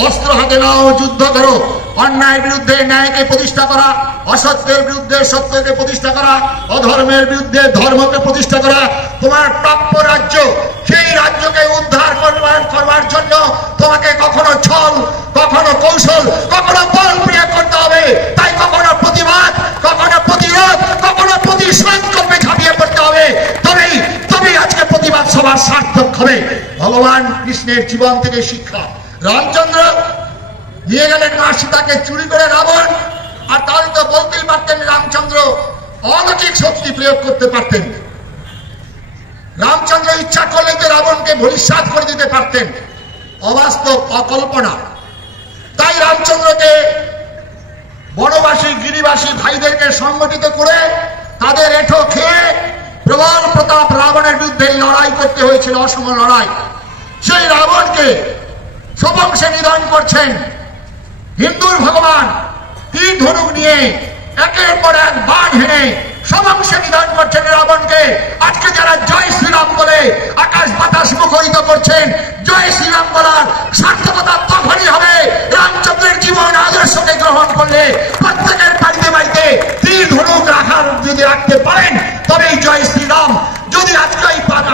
অস্ত্র হাতে নাও, যুদ্ধ করো। অন্যায়ের বিরুদ্ধে ন্যায়কে প্রতিষ্ঠা করা, অসত্যের বিরুদ্ধে সত্যকে প্রতিষ্ঠা করা, অধর্মের বিরুদ্ধে ধর্মকে প্রতিষ্ঠা করা তোমার প্রাপ্য রাজ্য। সেই রাজ্যকে উদ্ধার করবার জন্য তোমাকে কখনো ছল, কখনো কৌশল, কখনো বল প্রয়োগ করতে হবে। তাই কখনো প্রতিবাদ, কখনো প্রতিরোধ, কখনো প্রতিশোধ করবে, ঝাঁপিয়ে পড়তে হবে। তবেই আজকে প্রতিবাদ সবার সার্থক হবে। ভগবান কৃষ্ণের জীবন থেকে শিক্ষা। রামচন্দ্র নিয়ে গেলেন মা সীতাকে চুরি করে রাবণ, আর তাহলে তো বলতেই পারতেন রামচন্দ্র অলৌকিক শক্তি প্রয়োগ করতে পারতেন। রামচন্দ্র ইচ্ছা করলে যে রাবণকে ভূমিসাৎ করে দিতে পারতেন। অবাস্তব, অকল্পনা। তাই রামচন্দ্রকে বনবাসী, গিরিবাসী ভাইদেরকে সংগঠিত করে তাদের এঁঠো খেয়ে প্রবল প্রতাপ রাবণের বিরুদ্ধে লড়াই করতে হয়েছিল, অসম লড়াই। সেই রাবণকে সবংশে নিধন করছেন হিন্দুর ভগবান। তীর ধনুক নিয়ে একের পর এক বাণ হেনে সবংশে নিধন করছেন রাবণকে। আজকে যারা জয় শ্রীরাম বলে আকাশ বাতাস মুখরিত করছেন, জয় শ্রীরাম বলার সার্থকতা তখনই হবে রামচন্দ্রের জীবন আদর্শকে গ্রহণ করলে। প্রত্যেকের বাড়িতে বাড়িতে তীর ধনুক যদি রাখতে পারেন তবেই জয় শ্রীরাম। যদি আজকে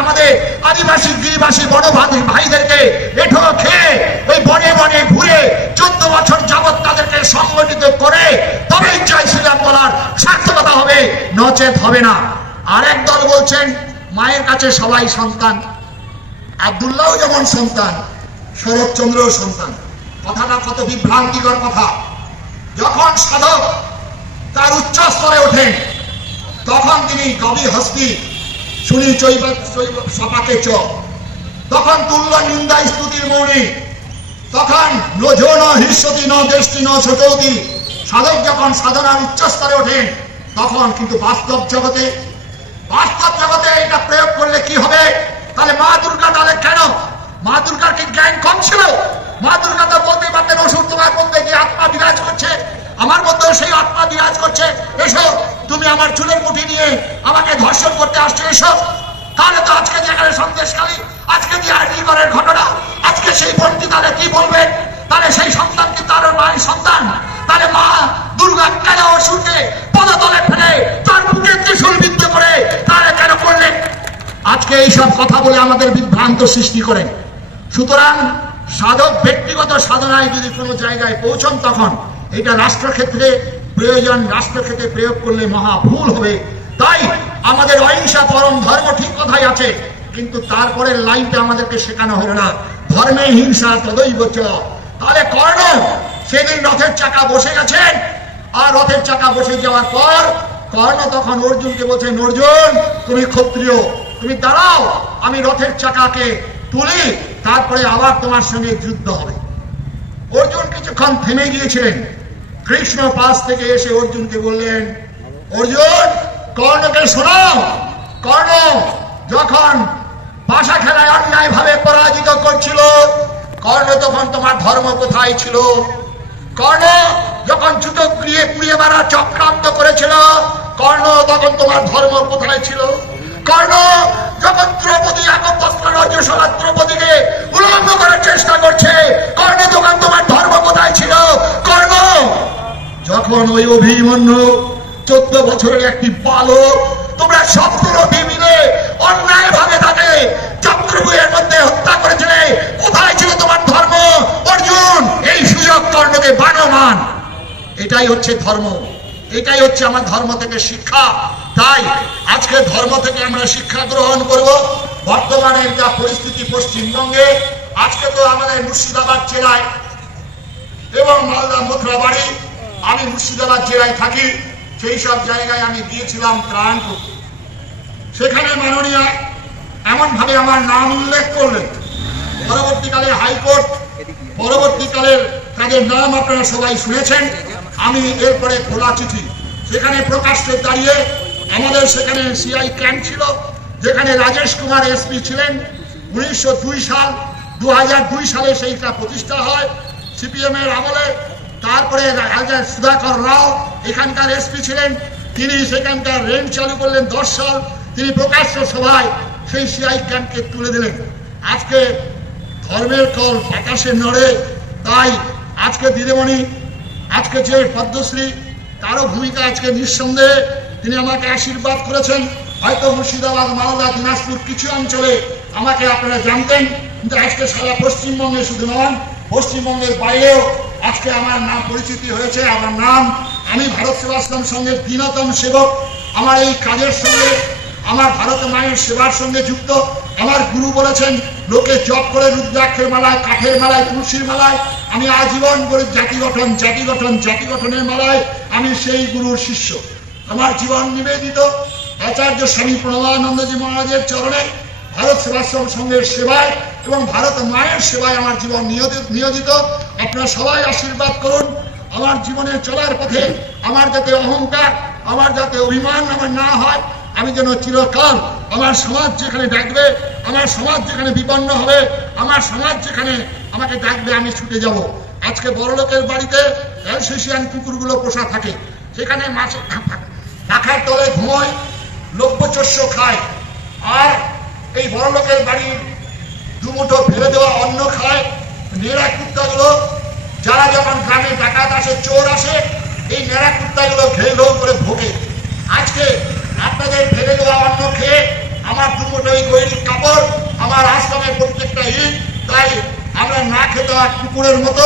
আমাদের আদিবাসী, গিরিবাসী, বনবাসী ভাইদেরকে এঠো খেয়ে ওই বনে বনে ঘুরে 14 বছর যাবৎ তাদেরকে সংগঠিত করে তবেই জয় শ্রীরাম বলার সার্থকতা হবে, নচেত হবে না। আরেক দল বলছেন মায়ের কাছে সবাই সন্তান, আব্দুল্লাহ যেমন সন্তান, শরৎচন্দ্র সন্তান। কথাটা কত বিভ্রান্তিকর কথা। যখন সাধক তার উচ্চ স্তরে ওঠেন তখন তিনি কবি হস্তি শুনি সপাকে চ, তখন তুল্য নিন্দা স্তুতির মৌনী, তখন নোঝো ন হৃষ্যতি ন দেষ্টি ন ছোটতি। সাধক যখন সাধনার উচ্চ স্তরে ওঠেন তখন কিন্তু বাস্তব জগতে এটা প্রয়োগ করলে কি হবে? তাহলে মা দুর্গা তাহলে কেন? মা দুর্গার কি জ্ঞান কম ছিল? মা দুর্গা তো বলতে পারতেন অসুর তোমার মধ্যে যে আত্মা বিরাজ করছে, আমার মধ্যেও সেই আত্মা বিরাজ করছে, এসো তুমি আমার চুলের মুঠি নিয়ে আমাকে ধর্ষণ করতে আসছো, এসো। তাহলে তো আজকে যেখানে সন্দেশকালী, আজকে যে আরজি করের ঘটনা, আজকে সেই বোনটি তাহলে কি বলবেন? তাহলে সেই সন্তান কি তার মায়ের সন্তান? তাহলে মা দুর্গা কেন অসুরকে পদতলে ফেলে তার বুকে ত্রিশূল বিদ্ধ করে তাহলে কেন করলেন? আজকে এইসব কথা বলে আমাদের বিভ্রান্ত সৃষ্টি করেন। সুতরাং সাধক ব্যক্তিগত সাধনায় যদি কোনো জায়গায় পৌঁছন তখন এটা রাষ্ট্রক্ষেত্রে প্রয়োজন, রাষ্ট্রক্ষেত্রে প্রয়োগ করলে মহা ভুল হবে। তাই আমাদের অহিংসা পরম ধর্ম ঠিক কথাই আছে, কিন্তু তারপরের লাইনটা আমাদেরকে শেখানো হলো না। ধর্মে হিংসা তদৈব চ। তাহলে কর্ণ সেদিন রথের চাকা বসে গেছেন, আর রথের চাকা বসে যাওয়ার পর কর্ণ তখন অর্জুনকে বলছেন, অর্জুন তুমি ক্ষত্রিয়, তুমি দাঁড়াও, আমি রথের চাকাকে তুলি, তারপরে আবার তোমার সঙ্গে যুদ্ধ হবে। অর্জুন কিছুক্ষণ থেমে গিয়েছিলেন। কৃষ্ণ পাশ থেকে এসে অর্জুনকে বললেন, অর্জুন কর্ণকে শোনাও। কর্ণ যখন পাশা খেলায় অন্যায় ভাবে পরাজিত করছিল, কর্ণ তখন তোমার ধর্ম কোথায় ছিল? কর্ণ যখন জুতো পুড়িয়ে মারা চক্রান্ত করেছিল, কর্ণ তখন তোমার ধর্ম কোথায় ছিল? কর্ণ যখন দ্রৌপদী একক বস্ত্র রাজ্যসভা দ্রৌপদীকে উলঙ্গ করার চেষ্টা করছে, কর্ণ তখন তোমার ধর্ম কোথায় ছিল? কর্ণ যখন ওই অভিমন্যু 14 বছরের একটি বালক, তোমরা 70 মিলে অন্যায় ভাবে তাকে চক্রব্যূহের মধ্যে হত্যা করেছিলে, কোথায় ছিল তোমার ধর্ম? অর্জুন এই সুযোগ কর্ণকে বানমান। এটাই হচ্ছে ধর্ম, এটাই হচ্ছে আমার ধর্ম থেকে শিক্ষা। তাই আজকে ধর্ম থেকে আমরা শিক্ষা গ্রহণ করব। বর্তমানে যা পরিস্থিতি পশ্চিমবঙ্গে, আজকে তো আমাদের মুর্শিদাবাদ জেলায় এবং মালদা মথুরাবাড়ি, আমি মুর্শিদাবাদ জেলায় থাকি, সেই সব জায়গায় আমি গিয়েছিলাম ত্রাণ করতে। সেখানে মাননীয় এমন ভাবে আমার নাম উল্লেখ করলেন, পরবর্তীকালে হাইকোর্ট, পরবর্তীকালের তাদের নাম আপনারা সবাই শুনেছেন। আমি এরপরে খোলা চিঠি সেখানে প্রকাশ্যে দাঁড়িয়ে আমাদের সেখানে সিআই ক্যাম্প ছিল, যেখানে রাজেশ কুমার এসপি ছিলেন। 1902 সাল 2002 সালে সেইটা প্রতিষ্ঠা হয় সিপিএম এর আমলে। তারপরে রাজা সুধাকর রাও এখানকার এসপি ছিলেন, তিনি সেখানকার রেঞ্জ চালু করলেন 10 সাল। তিনি প্রকাশ্য সভায় সেই সিআই ক্যাম্পকে তুলে দিলেন। আজকে ধর্মের কল বাতাসে নড়ে, তাই আজকে দিদিমণি, আজকে যে পদ্মশ্রী, তারও ভূমিকা আজকে নিঃসন্দেহে। তিনি আমাকে আশীর্বাদ করেছেন। হয়তো মুর্শিদাবাদ, মালদা, দিনাজপুর কিছু অঞ্চলে আমাকে আপনারা জানতেন, কিন্তু আজকে সারা পশ্চিমবঙ্গে শুধু নন, পশ্চিমবঙ্গের বাইরেও আজকে আমার নাম পরিচিতি হয়েছে। আমার নাম, আমি ভারত সেবাশ্রম সঙ্গের দিনতম সেবক। আমার এই কাজের সঙ্গে, আমার ভারত মায়ের সেবার সঙ্গে যুক্ত। আমার গুরু বলেছেন, লোকে জপ করে রুদ্রাক্ষের মালায়, কাঠের মালায়, তুলসীর মালায়, আমি আজীবন করে জাতি গঠন, জাতি গঠন, জাতি গঠনের মালায় আমি সেই গুরুর শিষ্য। আমার জীবন নিবেদিত আচার্য স্বামী প্রণবানন্দজি মহারাজের চরণে, ভারত সেবাশ্রম সংঘের সেবায় এবং ভারত মায়ের সেবায় আমার জীবন নিয়োজিত। আপনারা সবাই আশীর্বাদ করুন। আমার জীবনে চলার পথে আমার যাতে অহংকার, আমার যাতে অভিমান আমার না হয়, আমি যেন চিরকাল আমার সমাজ যেখানে ডাকবে, আমার সমাজ যেখানে বিপন্ন হবে, আমার সমাজ যেখানে আমাকে ডাকবে, আমি ছুটে যাব। আজকে বড়লোকের বাড়িতে অ্যালসেশিয়ান কুকুরগুলো পোষা থাকে, সেখানে মাছ পাখার তলে ঘুমোয়, লভ্যচস্য খায়, আর এই বড়লোকের বাড়ির দুমুঠো ফেলে দেওয়া অন্ন খায় নেড়া কুত্তাগুলো। যারা যখন গ্রামে ডাকাত আসে, চোর আসে, এই নেড়া কুত্তাগুলো ঘেউ ঘেউ করে ভোগে। আজকে আপনাদের ফেলে দেওয়া অন্ন খেয়ে আমার দুমুঠো এই গৈরিক কাপড়, আমার আশ্রমের প্রত্যেকটা ইট, তাই আমরা না খেতে কুকুরের মতো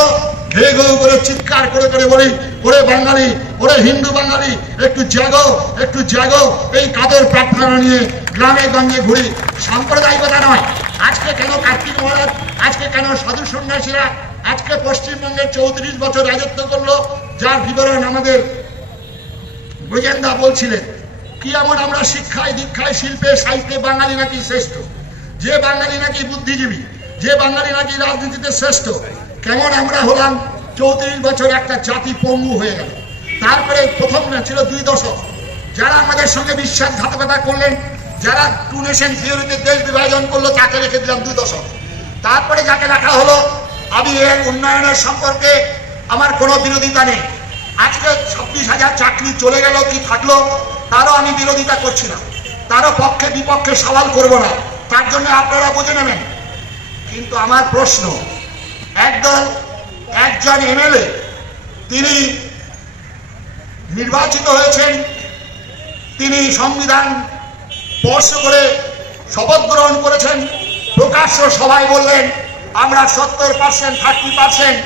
ঘে ঘেউ করে চিৎকার করে করে বলি, ওরে বাঙালি, ওরে হিন্দু বাঙালি, একটু জাগো, একটু জাগো। এই কাদের প্রার্থনা নিয়ে গ্রামে গঞ্জে ঘুরি। সাম্প্রদায়িকতা নয়। আজকে কেন কার্তিক মহারাজ, আজকে কেন সাধু সন্ন্যাসীরা আজকে পশ্চিমবঙ্গের 34 বছর রাজত্ব করলো, যার বিবরণ আমাদের ব্রজেন্দা বলছিলেন। কি এমন আমরা শিক্ষায়, দীক্ষায়, শিল্পে, সাহিত্যে বাঙালি নাকি শ্রেষ্ঠ, যে বাঙালি নাকি বুদ্ধিজীবী, যে বাঙালি নাকি রাজনীতিতে শ্রেষ্ঠ, কেমন আমরা হলাম 34 বছর একটা জাতি পঙ্গু হয়ে গেল। তারপরে প্রথম ছিল 2 দশক, যারা আমাদের সঙ্গে বিশ্বাসঘাতকতা করলেন, যারা টু নেশন থিওরিতে দেশ বিভাজন করলো, তাকে রেখে দিলাম 2 দশক। তারপরে যাকে রাখা হলো, আমি এর উন্নয়নের সম্পর্কে আমার কোনো বিরোধিতা নেই। আজকে 26,000 চাকরি চলে গেল কি থাকলো, তারও আমি বিরোধিতা করছি না, তারও পক্ষে বিপক্ষে সওয়াল করব না, তার জন্য আপনারা বুঝে নেবেন। কিন্তু আমার প্রশ্ন, একজন এমএলএ তিনি নির্বাচিত হয়েছেন, তিনি সংবিধান স্পর্শ করে শপথ গ্রহণ করেছেন, প্রকাশ্য সভায় বললেন আমরা 70%, 30%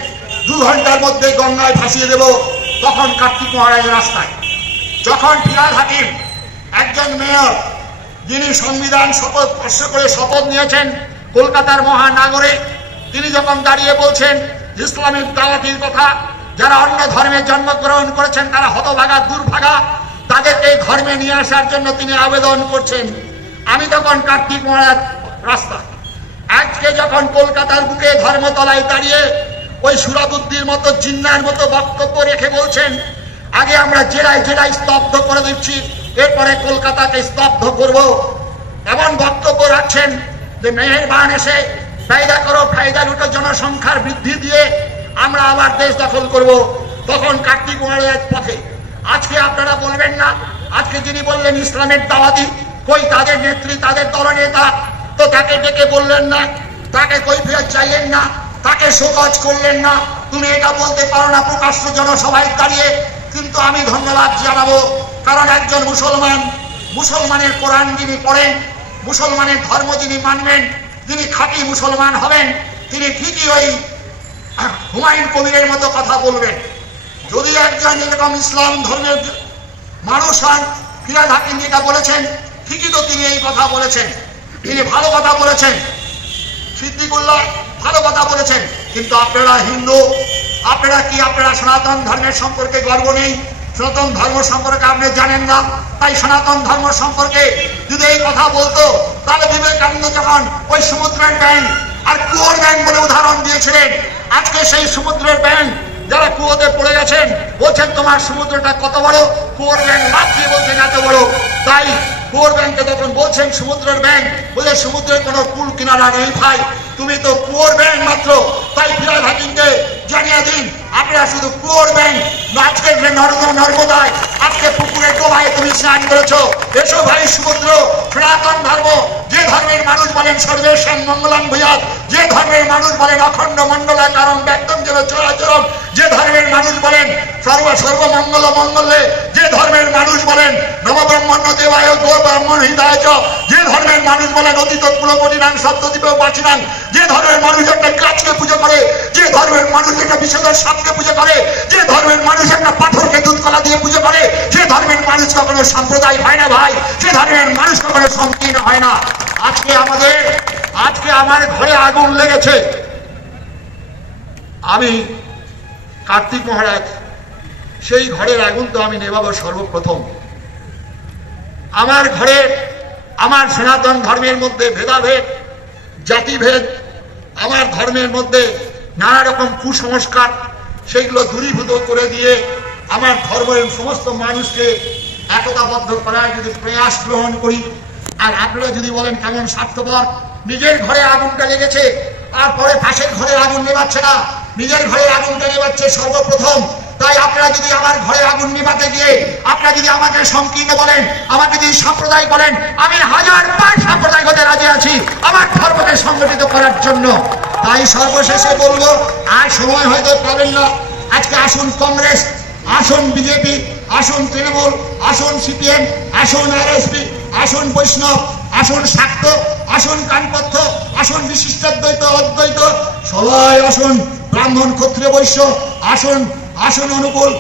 2 ঘন্টার মধ্যে গঙ্গায় ভাসিয়ে দেব। তখন কার্তিক মহারাজের রাস্তায়, যখন ফিরহাদ হাকিম একজন মেয়র, যিনি সংবিধান স্পর্শ করে শপথ নিয়েছেন কলকাতার মহানগরে, তিনি যখন দাঁড়িয়ে বলছেন ইসলামিক দাওয়াতির কথা, যারা অন্য ধর্মে জন্মগ্রহণ করেছেন তারা হতভাগা, দুর্ভাগা, তাদেরকে এই ধর্মে নিয়ে আসার জন্য তিনি আবেদন করছেন। আমি তখন কার্তিক মহারাজ রাস্তা, আজকে যখন কলকাতার বুকে ধর্মতলায় দাঁড়িয়ে ওই সুরাবুদ্দির মতো, জিন্নার মতো বক্তব্য রেখে বলছেন আগে আমরা জেলায় জেলায় স্তব্ধ করে দিচ্ছি, এরপরে কলকাতাকে স্তব্ধ করব, এমন বক্তব্য রাখছেন যে মেহেরবান এসে ফায়দা করো, ফায়দা লুটো, জনসংখ্যার বৃদ্ধি দিয়ে আমরা আবার দেশ দখল করব। তখন কার্তিক মহারাজ পথে। আজকে আপনারা বলবেন না, আজকে যিনি বললেন ইসলামের দাওয়াতি, কই তাদের নেত্রী, তাদের দলনেতা, তো তাকে ডেকে বললেন না, তাকে কৈফিয়ত চাইলেন না, তাকে শোকজ করলেন না, তুমি এটা বলতে পারো না প্রকাশ্য জনসভায় দাঁড়িয়ে। কিন্তু আমি ধন্যবাদ জানাবো, কারণ একজন মুসলমান, মুসলমানের কোরআন যিনি পড়েন, মুসলমানের ধর্ম যিনি মানবেন, যিনি খাঁটি মুসলমান হবেন, তিনি ঠিকই ওই হুমায়ুন কবিরের মতো কথা বলবেন। যদি একজন এরকম ইসলাম ধর্মের মানুষ হন, ফিরহাদ হাকিম যেটা বলেছেন ঠিকই তো তিনি এই কথা বলেছেন, তিনি ভালো কথা বলেছেন, সিদ্দিকুল্লাহ ভালো কথা বলেছেন। কিন্তু আপনারা হিন্দু, আপনারা কি, আপনারা সনাতন ধর্মের সম্পর্কে গর্ব নেই, সনাতন ধর্ম সম্পর্কে আপনি জানেন না, তাই সনাতন ধর্ম সম্পর্কে যদি এই কথা বলতো, তাহলে বিবেকানন্দ যখন ওই সমুদ্রের ব্যাঙ আর কুয়োর ব্যাঙ বলে উদাহরণ দিয়েছিলেন, আজকে সেই সমুদ্রের ব্যাঙ যারা কুয়োতে পড়ে গেছেন বলছেন তোমার সমুদ্রটা কত বড়, কুয়োর ব্যাঙ লাফ দিয়ে বলছেন এত বড়। তাই কুয়োর ব্যাংকে তখন বলছেন সমুদ্রের ব্যাংক, বলে সমুদ্রের কোনো কুল কিনারা নেই ভাই, তুমি তো কুয়োর ব্যাংক মাত্র। তাই ফিরাজ হাকিমকে জানিয়ে দিন, আপনারা শুধু কুয়োর ব্যাংক, আজকে নর্মদায়, আজকে পুকুরে ডোবায় তুমি স্নান করেছো। এসো ভাই সমুদ্র, সনাতন ধর্ম, যে ধর্মের মানুষ বলেন সর্বেশাং মঙ্গলং ভূয়াৎ, যে ধর্মের মানুষ বলেন অখণ্ড মণ্ডলাকারং ব্যক্তং যেন চরাচরং, যে ধর্মের মানুষ বলেন সর্বমঙ্গল মঙ্গলে, যে ধর্মের মানুষ বলেন নম ব্রহ্মণ্য দেবায় গো ব্রাহ্মণ হৃদয় চ, যে ধর্মের মানুষ বলেন অতীত কুলকটিনাং সপ্তদ্বীপে বাসিনাং, যে ধর্মের মানুষ একটা গাছকে পুজো করে, যে ধর্মের মানুষ একটা বিষধর সাপকে পুজো করে, যে ধর্মের মানুষ একটা পাথরকে দুধ কলা দিয়ে পুজো করে, সে ধর্মের মানুষ কখনো সাম্প্রদায়িক হয় না ভাই, সে ধর্মের মানুষ কখনো সংকীর্ণ হয় না। আজকে আমার ঘরে আগুন লেগেছে, আমি কার্তিক মহারাজ, সেই ঘরের আগুন তো আমি নেভাবো সর্বপ্রথম। আমার ঘরে, আমার সনাতন ধর্মের মধ্যে ভেদাভেদ, জাতিভেদ, আমার ধর্মের মধ্যে নানা রকম কুসংস্কার, সেইগুলো দূরীভূত করে দিয়ে আমার ধর্মের সমস্ত মানুষকে একতাবদ্ধ করার যদি প্রয়াস গ্রহণ করি। আর আপনারা যদি বলেন কেমন স্বার্থপর, নিজের ঘরে আগুনটা লেগেছে, তারপরে পাশের ঘরের আগুন নেভাচ্ছে না, নিজের ঘরের আগুনটা নেভাচ্ছে সর্বপ্রথম। তাই আপনারা যদি আমার ঘরে আগুন নিভাতে গিয়ে আপনারা যদি আমাকে সংকীর্ণ বলেন, আমাকে যদি সাম্প্রদায়িক বলেন, আমি 1000 সাম্প্রদায়িক হতে রাজি আছি আমার ধর্মকে সংগঠিত করার জন্য। তাই সর্বশেষে বলবো, আর সময় হয়তো পাবেন না, আজকে আসুন কংগ্রেস, আসুন বিজেপি, আসুন তৃণমূল, আসুন সিপিএম, আসুন আরএসপি, আসুন বৈষ্ণব, আসুন শাক্ত, আসুন কানপথ্য, আসুন বিশিষ্টাদ্বৈত অদ্বৈত, সবাই আসুন, ব্রাহ্মণ ক্ষত্রিয় বৈশ্য আসুন, আসুন অনুকূল,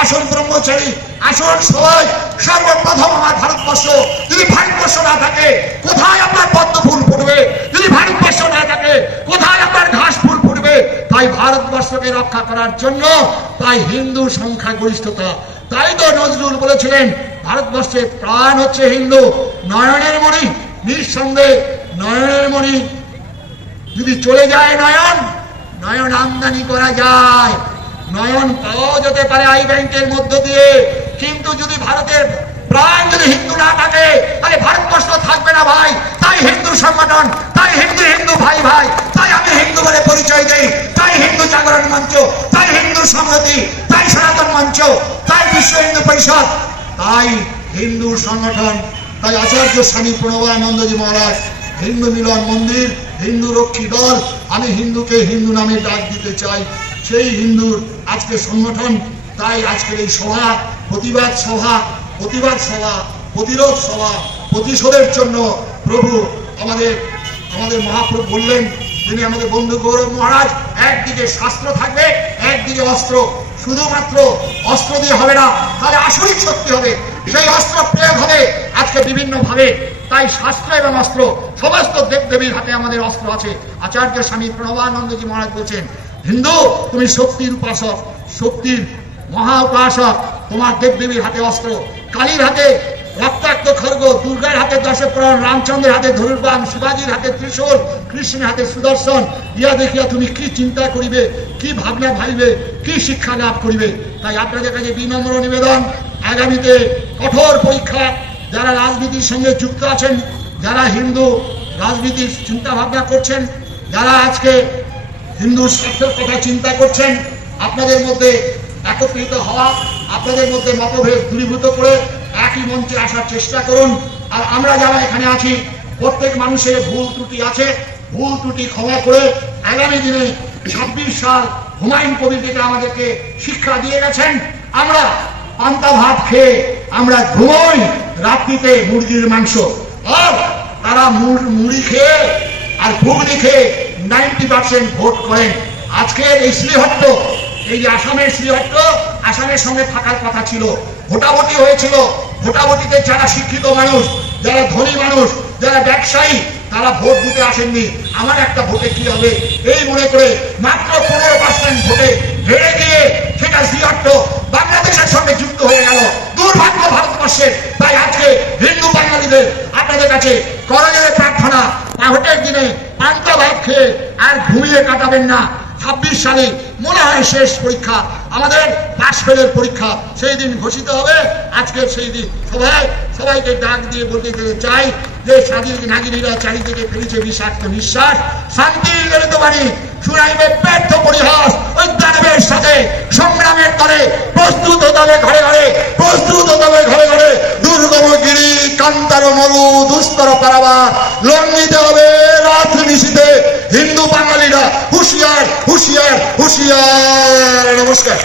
আসুন ব্রহ্মচারী, আসুন সবাই। সর্বপ্রথম আমার ভারতবর্ষ, যদি ভারতবর্ষ না থাকে কোথায় আপনার পদ্ম ফুল ফুটবে? যদি ভারতবর্ষ না থাকে কোথায় আপনার ঘাস ফুল ফুটবে? তাই ভারতবর্ষকে রক্ষা করার জন্য তাই হিন্দু সংখ্যা গরিষ্ঠতা। তাই তো নজরুল বলেছিলেন ভারতবর্ষের প্রাণ হচ্ছে হিন্দু। নয়নের মণি, নিঃসন্দেহে নয়নের মণি যদি চলে যায়, নয়ন আমদানি করা যায়, নয়ন পাওয়া যেতে পারে আই ব্যাংকের মধ্য দিয়ে। কিন্তু যদি ভারতের প্রাণ যদি হিন্দু না থাকে তাহলে ভারতবর্ষ থাকবে না ভাই। তাই হিন্দু সংগঠন, তাই হিন্দু ভাই ভাই, তাই আমি হিন্দু বলে পরিচয় দেই, তাই হিন্দু জাগরণ মঞ্চ, তাই হিন্দু সংহতি, তাই সনাতন মঞ্চ, তাই বিশ্ব হিন্দু পরিষদ, তাই হিন্দু সংগঠন, তাই আচার্য স্বামী প্রণবানন্দজি মহারাজ, হিন্দু মিলন মন্দির, হিন্দু রক্ষী দল, আমি হিন্দুকে হিন্দু নামে ডাক দিতে চাই, সেই হিন্দুর আজকে সংগঠন। তাই আজকের এই সভা, প্রতিবাদ সভা, প্রতিরোধ সভা, প্রতিশোধের জন্য প্রভু আমাদের মহাপ্রভু বললেন, তিনি আমাদের বন্ধু গৌরব মহারাজ, একদিকে শাস্ত্র থাকবে, একদিকে অস্ত্র। শুধুমাত্র অস্ত্র দিয়ে হবে না, তাহলে আসরিক শক্তি হবে, সেই অস্ত্র প্রয়োগ হবে আজকে বিভিন্ন ভাবে। তাই শাস্ত্র এবং অস্ত্র, সমস্ত দেবদেবীর হাতে আমাদের অস্ত্র আছে। আচার্য স্বামী প্রণবানন্দজি মহারাজ বলছেন, হিন্দু তুমি শক্তির উপাসক, শক্তির মহা উপাসক, তোমার দেবদেবীর হাতে অস্ত্র, কালীর হাতে রক্তাক্ত খড়গ, দুর্গার হাতে দশপ্রাণ, রামচন্দ্রের হাতে ধনুর্বাণ, শিবাজির হাতে ত্রিশূল, কৃষ্ণের হাতে সুদর্শন। ইয়া দেখিয়া তুমি কি চিন্তা করিবে, কি ভাবনা ভাইবে, কি শিক্ষা লাভ করিবে। তাই আপনাদের কাছে বিনম্র নিবেদন, আগামীতে কঠোর পরীক্ষা, যারা রাজনীতির সঙ্গে যুক্ত আছেন, যারা হিন্দু রাজনীতির চিন্তা ভাবনা করছেন, যারা আজকে হিন্দু স্বার্থের কথা চিন্তা করছেন, আপনাদের মধ্যে একত্রিত হওয়া, আপনাদের মধ্যে মতভেদ দূরীভূত করে একই মঞ্চে আসার চেষ্টা করুন। আর আমরা যারা এখানে আছি, প্রত্যেক মানুষের ভুল ত্রুটি আছে, ভুল ত্রুটি ক্ষমা করে আগামী দিনে 26 সাল হুমায়ুন কবির যেটা আমাদেরকে শিক্ষা দিয়ে গেছেন, আমরা পান্তা ভাত খেয়ে আমরা ঘুমোই, রাত্রিতে মুরগির মাংস, আর তারা মুড়ি খেয়ে আর ঘুগনি খেয়ে 90% ভোট করেন। আজকের এই শ্রীহট্ট, এই যে আসামের শ্রীহট্ট, আসামের সঙ্গে থাকার কথা ছিল, ভোটাভুটি হয়েছিল, ভোটাভুটিতে যারা শিক্ষিত মানুষ, যারা ধনী মানুষ, যারা ব্যবসায়ী, তারা ভোট দিতে আসেননি। আমার একটা ভোটে কি হবে এই মনে করে মাত্র 15% ভোটে হেরে গিয়ে সেটা শ্রীহট্ট বাংলাদেশের সঙ্গে যুক্ত হয়ে গেল। দুর্ভাগ্য ভারতবর্ষের। তাই আজকে হিন্দু বাঙালিদের আপনাদের কাছে করজোড়ে প্রার্থনা, ভোটের দিনে পান্তা ভাত খেয়ে আর ঘুমিয়ে কাটাবেন না, 26 সালে মনে হয় শেষ পরীক্ষা, আমাদের পাশ ফেলের পরীক্ষা, সেই দিন ঘোষিত হবে। আজকে সেই দিন সবাইকে ডাক দিয়ে বলতে চাই যে স্বাধীন নাগরিকরা চারিদিকে ফেলেছে বিষাক্ত নিঃশ্বাস, শান্তি গলিত বাণী শুনাইবে ব্যর্থ পরিহাস, ওই দানবের সাথে সংগ্রামের তরে প্রস্তুত হতে হবে ঘরে ঘরে, প্রস্তুত হতে হবে ঘরে ঘরে। দুর্গম গিরি কান্তার মরু দুস্তর পারাবা লঙ্ঘিতে হবে রাত্রি নিশীথে। হিন্দু বাঙালিরা হুঁশিয়ার হুঁশিয়ার হুঁশিয়ার। নমস্কার।